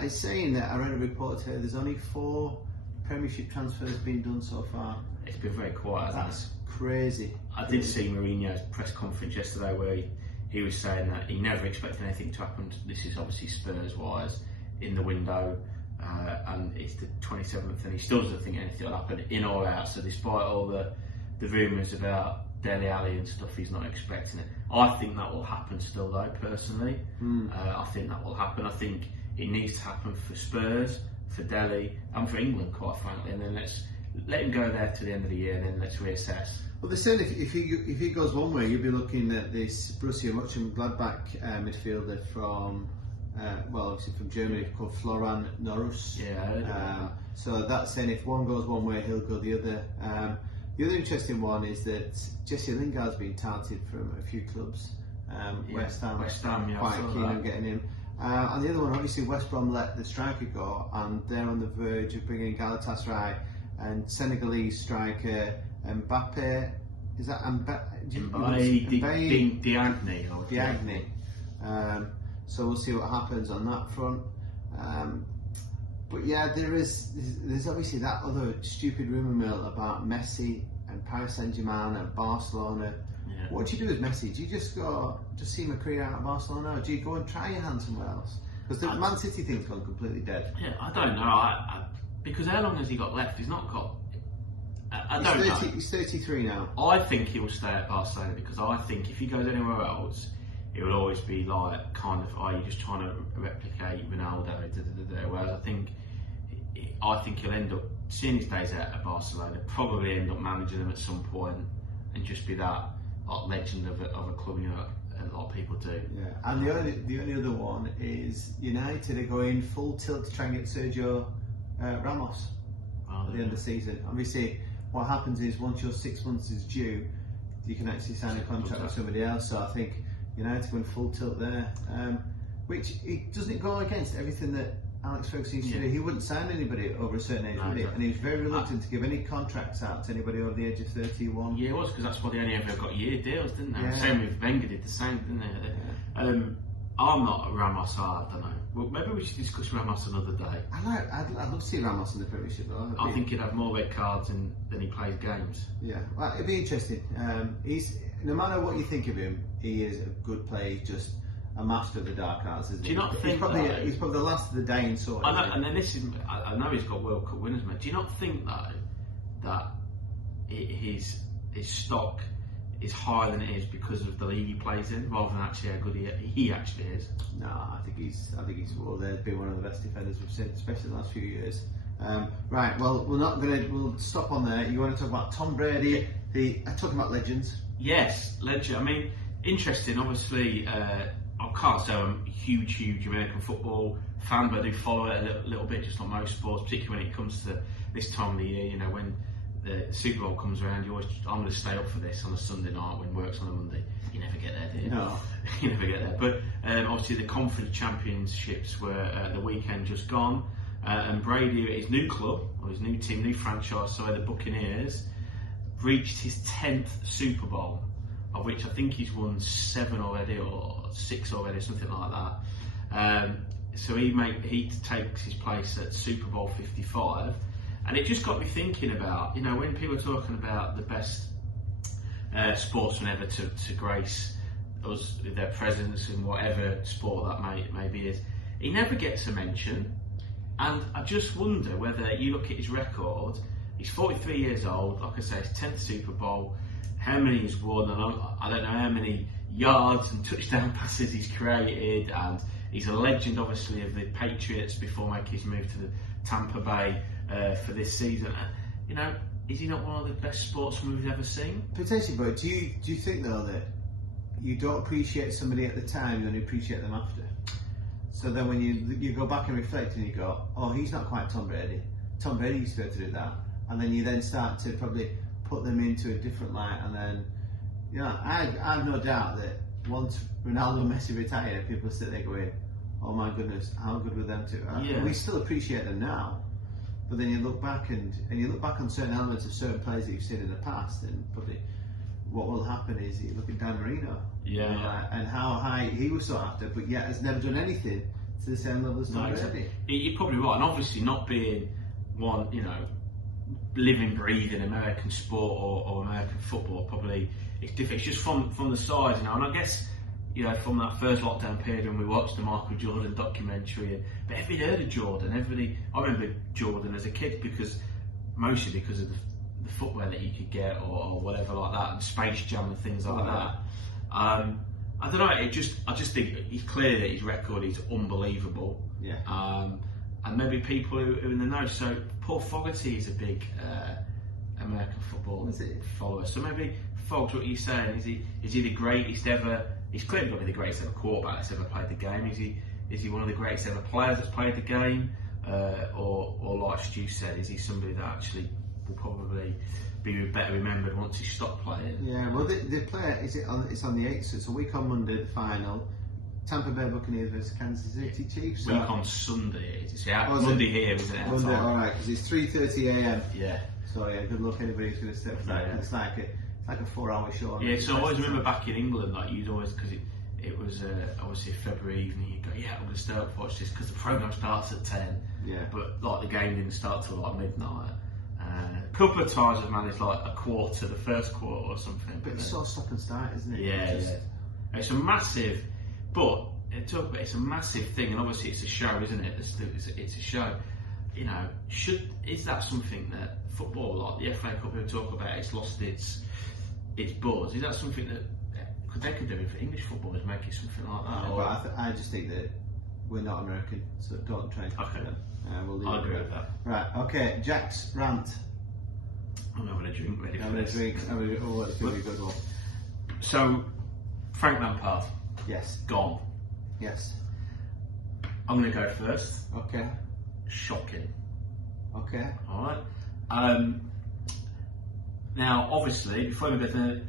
It's saying that I read a report here. There's only 4 Premiership transfers being done so far. It's been very quiet. That's crazy. I did see Mourinho's press conference yesterday where he was saying that he never expected anything to happen. This is obviously Spurs-wise in the window, and it's the 27th, and he still doesn't think anything will happen in or out. So despite all the rumours about Dele Alli and stuff, he's not expecting it. I think that will happen still, though. Personally, I think that will happen. I think it needs to happen for Spurs, for Dele, and for England, quite frankly. And then let's let him go there to the end of the year, and then let's reassess. Well, they said if he goes one way, you'll be looking at this Borussia Mönchengladbach midfielder from. Obviously from Germany, called Florian Norus. So that's saying if one goes one way, he'll go the other. The other interesting one is that Jesse Lingard's been touted from a few clubs. West Ham, quite keen on getting him. And the other one, obviously, West Brom let the striker go, and they're on the verge of bringing in Galatasaray and Senegalese striker Mbappe. is that Diagne. So we'll see what happens on that front. But yeah, there's obviously that other stupid rumour mill about Messi and Paris Saint-Germain and Barcelona. Yeah. What do you do with Messi? Do you just see him a career out of Barcelona, or do you go and try your hand somewhere else? Because the Man City thing's gone completely dead. Yeah, I don't know. Because how long has he got left? He's not got. I don't know. He's 33 now. I think he'll stay at Barcelona because I think if he goes anywhere else, it will always be like kind of, you're just trying to replicate Ronaldo. Whereas I think he'll end up seeing his days out at Barcelona, probably end up managing them at some point, and just be that legend of a club. You know, a lot of people do. Yeah, and the only other one is United are going full tilt to try and get Sergio Ramos at the end of the season. Obviously, what happens is once your 6 months is due, you can actually sign a contract with somebody else. So I think United went full tilt there, which it doesn't go against everything that Alex Ferguson used to do. He wouldn't sign anybody over a certain age, would he? And he was very reluctant to give any contracts out to anybody over the age of 31. Yeah, it was, because that's why they only ever got year deals, didn't they? Yeah. Same with Wenger did the same, didn't they? Yeah. I'm not a Ramos, I don't know. Well, maybe we should discuss Ramos another day. I'd love to see Ramos in the Premiership though. I think he'd have more red cards than he plays games. Yeah, well, it'd be interesting. He's, no matter what you think of him, he is a good player. He's just a master of the dark arts, isn't he? Do you not think he's probably the last of the dying sort? I know, and then I know he's got World Cup winners, mate. Do you not think that his stock is higher than it is because of the league he plays in, rather than actually how good he actually is? No, I think he's been one of the best defenders we've seen, especially the last few years. Right, well, we'll stop on there. You want to talk about Tom Brady? Talking about legends. Yes, legend. I mean, interesting. Obviously, I can't say I'm a huge American football fan, but I do follow it a little bit, just like most sports, particularly when it comes to this time of the year. You know, when the Super Bowl comes around, I'm going to stay up for this on a Sunday night when work's on a Monday. You never get there, do you? No. You never get there. But obviously the conference championships were the weekend just gone, and Brady at his new club, or his new team, new franchise, so the Buccaneers, reached his 10th Super Bowl, of which I think he's won 7 already, or 6 already, something like that. So he takes his place at Super Bowl 55. And it just got me thinking about, you know, when people are talking about the best sportsmen ever to grace us with their presence in whatever sport that may be, he never gets a mention. And I just wonder whether you look at his record, he's 43 years old, like I say, his 10th Super Bowl, how many he's won, and I don't know how many yards and touchdown passes he's created, and he's a legend obviously of the Patriots before making his move to the Tampa Bay for this season. You know, is he not one of the best sportsmen we've ever seen? Potentially, but do you think though that you don't appreciate somebody at the time, you only appreciate them after? So then when you go back and reflect and you go, oh, he's not quite Tom Brady. Tom Brady used to be able to do that, and then you then start to probably put them into a different light, and then, you know, I have no doubt that once Ronaldo and Messi retire, people sit there going, oh my goodness, how good were them two? Yeah. We still appreciate them now, but then you look back and you look back on certain elements of certain players that you've seen in the past, and probably what will happen is you look at Dan Marino, and how high he was sought after, but yet has never done anything to the same level as Tom Brady. You're probably right, and obviously not being one, you know, living, breathing American sport or American football, probably it's different. It's just from the size, you know, and I guess, you know, from that first lockdown period when we watched the Michael Jordan documentary, but everybody heard of Jordan. I remember Jordan as a kid mostly because of the footwear that you could get or whatever like that, and Space Jam and things like that. I don't know. I just think it's clear that his record is unbelievable. Yeah. And maybe people who are in the know. So Paul Fogarty is a big American football follower. So maybe, Fogs, what are you saying? Is he the greatest ever? He's clearly got to be the greatest ever quarterback that's ever played the game. Is he one of the greatest ever players that's played the game? Or like Stu said, is he somebody that actually will probably be better remembered once he stopped playing? Yeah, well, the player, it's on the 8th, so it's a week on Monday, the final. Tampa Bay Buccaneers versus Kansas City Chiefs. Week on Sunday, it's Monday here, isn't it? Monday, alright, because it's 3:30 a.m. Yeah. So yeah, good luck anybody who's going to step back. Yeah. It's like like a 4-hour show. Yeah, so I always remember back in England, like you'd always, because it was obviously a February evening, you'd go, yeah, I'm going to stay up to watch this because the programme starts at 10. Yeah. But like the game didn't start till like midnight. A couple of times I've managed like a quarter, the first quarter or something. But it's sort of stop and start, isn't it? Yeah, yeah. It's a massive, but it's a massive thing, and obviously it's a show, isn't it? It's a show. You know, is that something that football, like the FA Cup we talk about, it's lost its buzz? Is that something that because they could do it for English football, is make it something like that? Yeah, but I just think that we're not American, so don't try and okay. I'll agree with that. Right, okay, Jack's rant. I'm having a drink ready. Having a drink. It's going to be a good one. So, Frank Lampard. Yes. Gone. Yes. I'm going to go first. Okay. Shocking. Okay. Alright. Now, obviously, before we get there,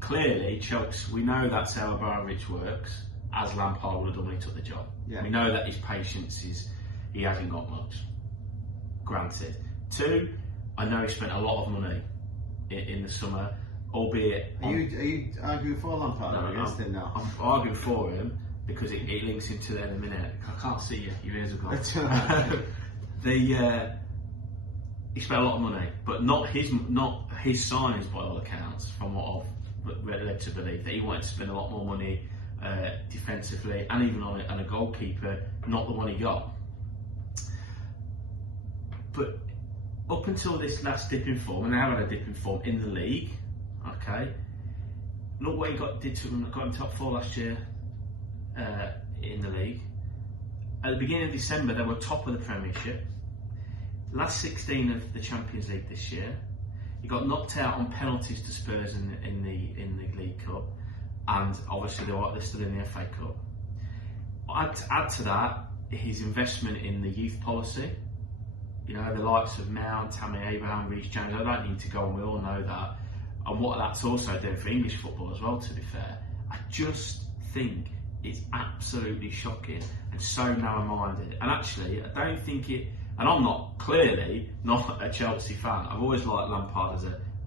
clearly, Chokes, we know that's how Abramovich works, as Lampard would have done when he took the job. Yeah. We know that his patience he hasn't got much. Granted. 2, I know he spent a lot of money in the summer, albeit... Are you arguing for Lampard or against him now? I'm arguing for him because it links into that in a minute. I can't see you, your ears are gone. He spent a lot of money, but not his signings by all accounts, from what I've led to believe, that he wanted to spend a lot more money defensively and even on a goalkeeper, not the one he got. But up until this last dip in form, and they have had a dip in form in the league, okay, look what he got in top 4 last year in the league. At the beginning of December, they were top of the Premiership. Last 16 of the Champions League this year. He got knocked out on penalties to Spurs in the League Cup, and obviously they're still in the FA Cup. Add to that his investment in the youth policy. You know, the likes of Mount, Tammy Abraham, Reece James, I don't need to go on, we all know that. And what that's also doing for English football as well, to be fair. I just think it's absolutely shocking and so narrow-minded. And actually, I don't think it... And I'm clearly not a Chelsea fan. I've always liked Lampard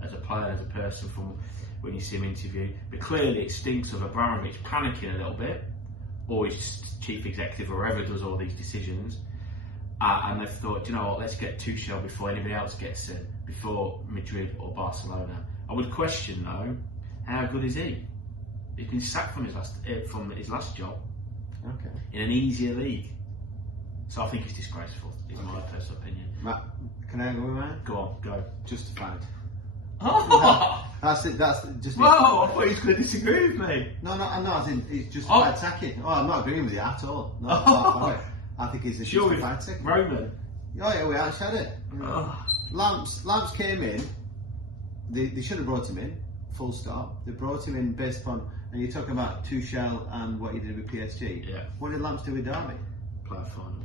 as a player, as a person from when you see him interview. But clearly it stinks of Abramovich panicking a little bit, or his chief executive or whoever does all these decisions. And they've thought, you know what, let's get Tuchel before anybody else gets in, before Madrid or Barcelona. I would question though, how good is he? He's been sacked from his last job, okay, in an easier league. So I think it's disgraceful, is my personal opinion. Matt, can I go with mine? Go on, go. Justified. Oh! That's it. That's just. Whoa! I thought you was going to disagree with me. No, I'm not. It's justified attacking. Oh, I'm not agreeing with you at all. No, I think it's a justified second. Roman. Oh yeah, we outshot it. Lamps came in. They should have brought him in. Full stop. They brought him in based upon. And you're talking about Tuchel and what he did with PSG. Yeah. What did Lamps do with Derby? Play a final.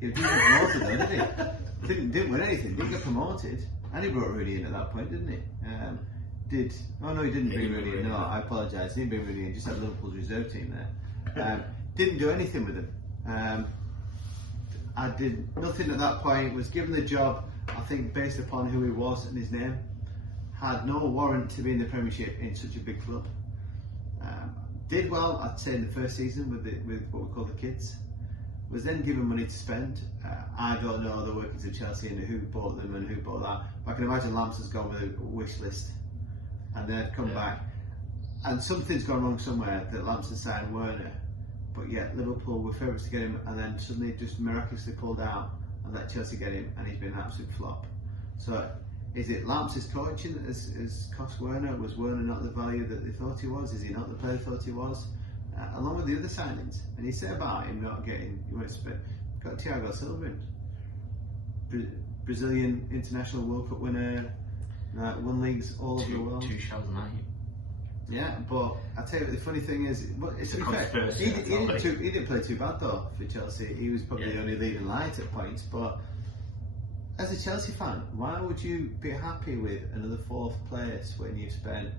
He didn't get promoted though, did he? Didn't win anything. Didn't get promoted. And he brought Rooney in at that point, didn't he? Oh no, he didn't bring Rooney in. No, I apologise. He didn't bring Rooney in. Just had Liverpool's reserve team there. Didn't do anything with him. I did nothing at that point. Was given the job, I think, based upon who he was and his name. Had no warrant to be in the Premiership in such a big club. Did well, I'd say, in the first season with what we call the kids. Was then given money to spend. I don't know the workings of Chelsea and who bought them and who bought that. But I can imagine Lamps has gone with a wish list, and they've come back. And something's gone wrong somewhere that Lamps has signed Werner, but yet Liverpool were favourites to get him, and then suddenly just miraculously pulled out and let Chelsea get him, and he's been an absolute flop. So, is it Lamps' coaching that has cost Werner? Was Werner not the value that they thought he was? Is he not the player they thought he was? Along with the other signings, and he said about him not getting, you won't expect, got Thiago Silva in, Brazilian international World Cup winner, won leagues all over the world. 2008. Yeah, but I tell you what, the funny thing is, it's to be fair, he didn't play too bad though for Chelsea. He was probably the only leading light at points, but as a Chelsea fan, why would you be happy with another 4th place when you've spent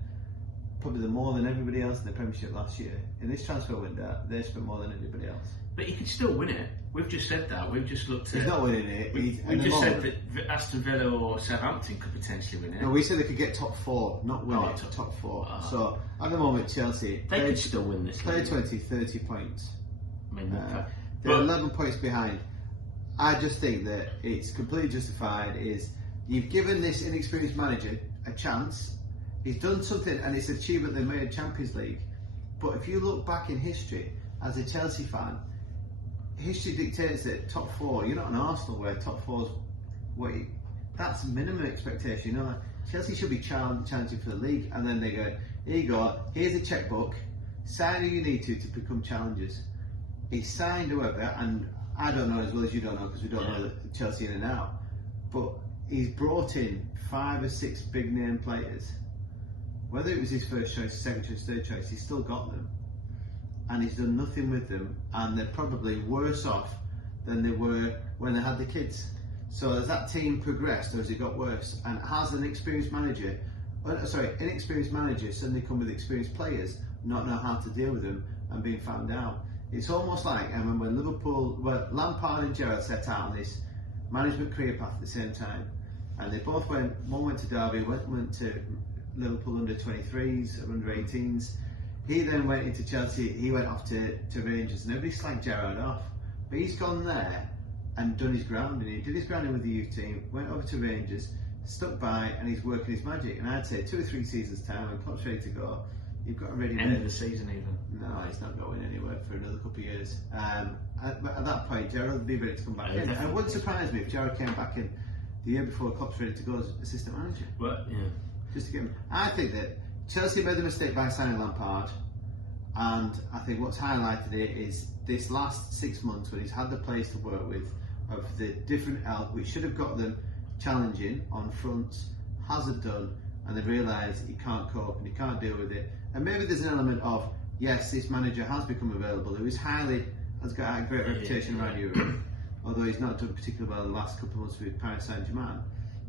probably more than everybody else in the Premiership last year? In this transfer window, they spent more than anybody else. But you could still win it. we've just said that. We've just looked at. He's not winning it. We've just said that Aston Villa or Southampton could potentially win it. No, we said they could get top 4, not win it. Top 4. So at the moment, Chelsea they could still win this. Play 20, 30 points. I mean, they're 11 points behind. I just think that it's completely justified. You've given this inexperienced manager a chance. He's done something, and it's an achievement they made Champions League. But if you look back in history, as a Chelsea fan, history dictates that top 4. You're not an Arsenal where top 4's that's minimum expectation. You know, Chelsea should be challenging for the league, and then they go, here you go, here's a checkbook, sign who you need to become challengers. He signed whoever, and I don't know as well as you don't know because we don't know Chelsea in and out, but he's brought in 5 or 6 big name players. Whether it was his first choice, second choice, third choice, he's still got them, and he's done nothing with them, and they're probably worse off than they were when they had the kids. So has that team progressed, or has it got worse? And has an inexperienced manager suddenly come with experienced players, not know how to deal with them, and being found out? It's almost like, I remember when Lampard and Gerrard set out on this management career path at the same time, and they both one went to Derby, went to Liverpool under 23s, under 18s. He then went into Chelsea, he went off to Rangers, and everybody slagged Gerrard off. But he's gone there and done his grounding. He did his grounding with the youth team, went over to Rangers, stuck by, and he's working his magic. And I'd say 2 or 3 seasons' time, when Klopp's ready to go, you've got a ready end of the season even. No, he's not going anywhere for another couple of years. At that point, Gerrard would be ready to come back in. And it wouldn't surprise me if Gerrard came back in the year before Klopp's ready to go as assistant manager. Well, yeah. Just to give him. I think that Chelsea made the mistake by signing Lampard, and I think what's highlighted it is this last 6 months when he's had the players to work with of the different ilk, which should have got them challenging on fronts, hasn't done, and they realise he can't cope and he can't deal with it. And maybe there's an element of, yes, this manager has become available, who has got a great reputation around Europe, although he's not done particularly well the last couple of months with Paris Saint-Germain,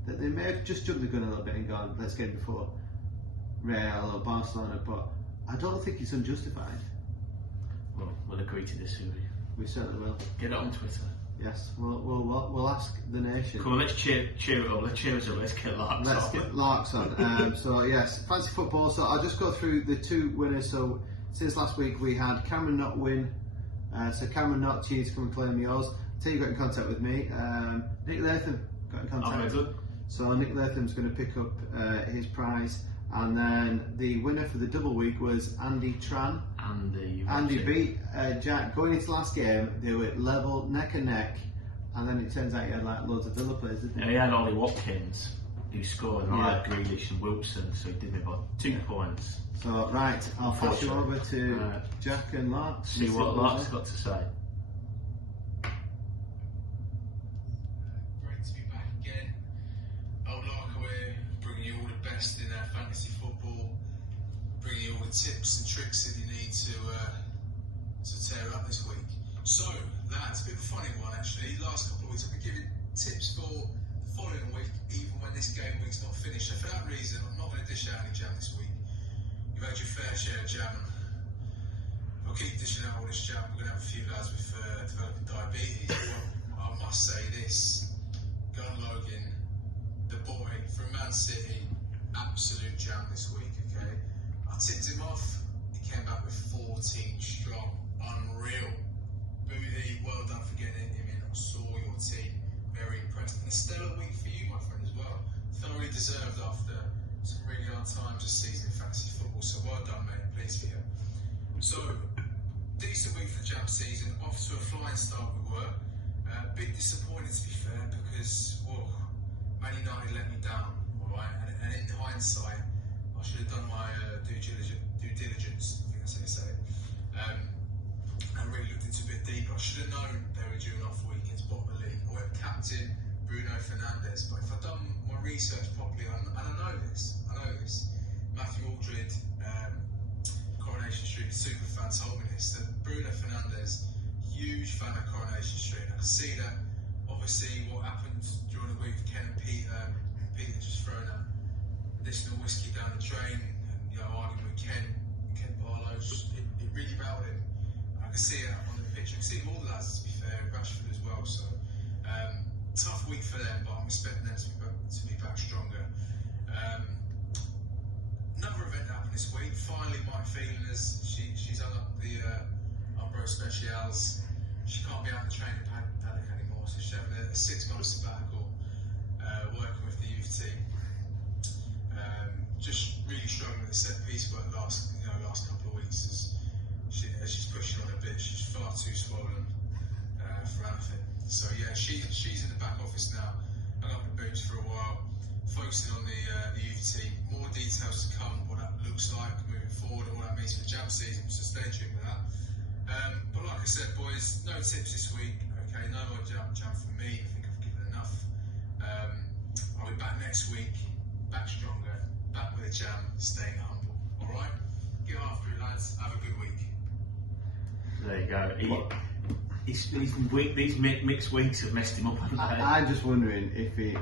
that they may have just jumped the gun a little bit and gone, let's get him before Real or Barcelona, but I don't think it's unjustified. Well, we'll agree to disagree. We certainly will. Get it on Twitter. Yes, we'll ask the nation. Come on, let's cheer it up. Let's cheer us up. Let's get Larks on. Let's get Larks on. So yes, fancy football. So I'll just go through the 2 winners. So since last week we had Cameron Knott win. So Cameron Knott, cheers, come and claim yours. Till you got in contact with me. Nick Latham got in contact. So Nick Latham's going to pick up his prize. And then the winner for the double week was Andy Tran. Andy beat Jack. Going into the last game, they were level, neck and neck, and then it turns out he had like loads of Villa players, didn't he? Yeah, he had Ollie Watkins, who scored, and I had Grealish and Wilson, so he did me by 2 points. So, right, I'll pass you over to Jack and Lark. See what Lark's got to say. Great to be back again. Old Lark away, bringing you all the best in fantasy football, bringing you all the tips and tricks that you need to tear up this week. So that's a bit of a funny one actually. Last couple of weeks I've been giving tips for the following week, even when this game week's not finished. So for that reason, I'm not going to dish out any jam this week. You've had your fair share of jam. I'll keep dishing out all this jam. We're going to have a few lads with developing diabetes. But I must say this: Gunn Logan, the boy from Man City, absolute jam this week. Okay, I tipped him off. He came back with 14 strong. Unreal. Booty, well done for getting him in. I saw your team. Very impressed. And a stellar week for you, my friend, as well. Thoroughly deserved after some really hard times this season in fantasy football. So well done, mate. Pleased for you. So, decent week for the jam season. Off to a flying start we were. A bit disappointed to be fair because, Man United let me down. Alright, and in hindsight, I should have done my due diligence. I think that's how you say it. And really looked into a bit deeper. I should have known they were due an off week against bottom of the league. I went captain Bruno Fernandes, but if I'd done my research properly, and I know this, Matthew Aldred, Coronation Street super fan told me this, that Bruno Fernandes, huge fan of Coronation Street. I can see that obviously what happened during the week with Ken and Peter just throwing an additional whiskey down the drain, and arguing with Ken Barlow, it really rattled him. I can see it on the pitch. I can see all the lads, to be fair, Rashford train at paddock anymore, so she's having a 6-month sabbatical, working with the youth team. Just really struggling with the set piece work last couple of weeks as she's pushing on a bit. She's far too swollen for anything. So yeah, she's in the back office now, and up the boots for a while, focusing on the youth team. More details to come, what that looks like moving forward, and what that means for jam season. So stay tuned with that. But like I said, boys, no tips this week. Okay, no more jam from me. I think I've given enough. I'll be back next week, back stronger, back with a jam, staying humble. All right, get after it, lads. Have a good week. There you go. These mixed weeks have messed him up, haven't they? I'm just wondering if he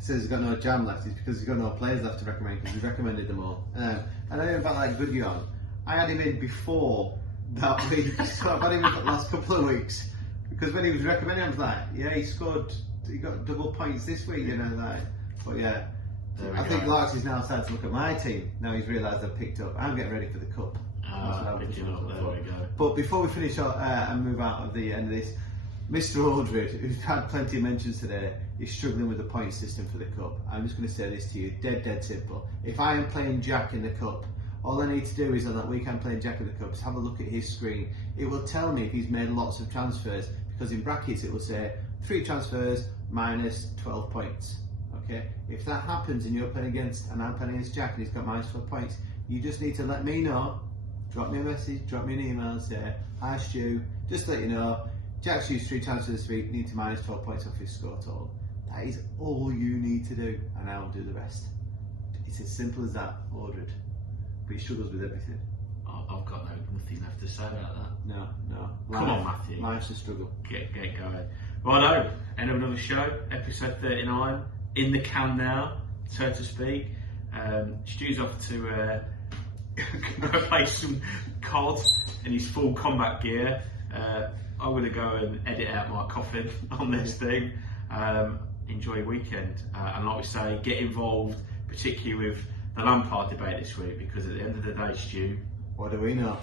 says he's got no jam left, it's because he's got no players left to recommend, because he's recommended them all. And I know about like Goodyon, I had him in before that week, so I've had him in for the last couple of weeks, because when he was recommending, I was like, yeah, he got double points this week, you know, like, but yeah. I think Larks is now starting to look at my team. Now he's realised I've picked up. I'm getting ready for the cup. There we go. But before we finish and move out of the end of this, Mr. Aldred, who's had plenty of mentions today, is struggling with the point system for the cup. I'm just going to say this to you, dead simple. If I am playing Jack in the cup, all I need to do is on that week I'm playing Jack in the cup, is have a look at his screen. It will tell me if he's made lots of transfers, because in brackets it will say 3 transfers minus 12 points. Okay, if that happens and you're playing against, and I'm playing against Jack and he's got minus 12 points, you just need to let me know. Drop me a message, drop me an email and say, hi Stu, just to let you know, Jack's used 3 transfers this week, need to minus 12 points off his score total. That is all you need to do, and I'll do the rest. It's as simple as that, Aldred. But he struggles with everything. I've got nothing left to say about that. No. Come on, Matthew. Life's a struggle. Get going. Righto, end of another show, episode 39. In the can now, so to speak. Stu's off to go play some COD in his full combat gear. I'm going to go and edit out my coughing on this thing. Enjoy your weekend. And like we say, get involved, particularly with the Lampard debate this week, because at the end of the day, Stu, what do we know?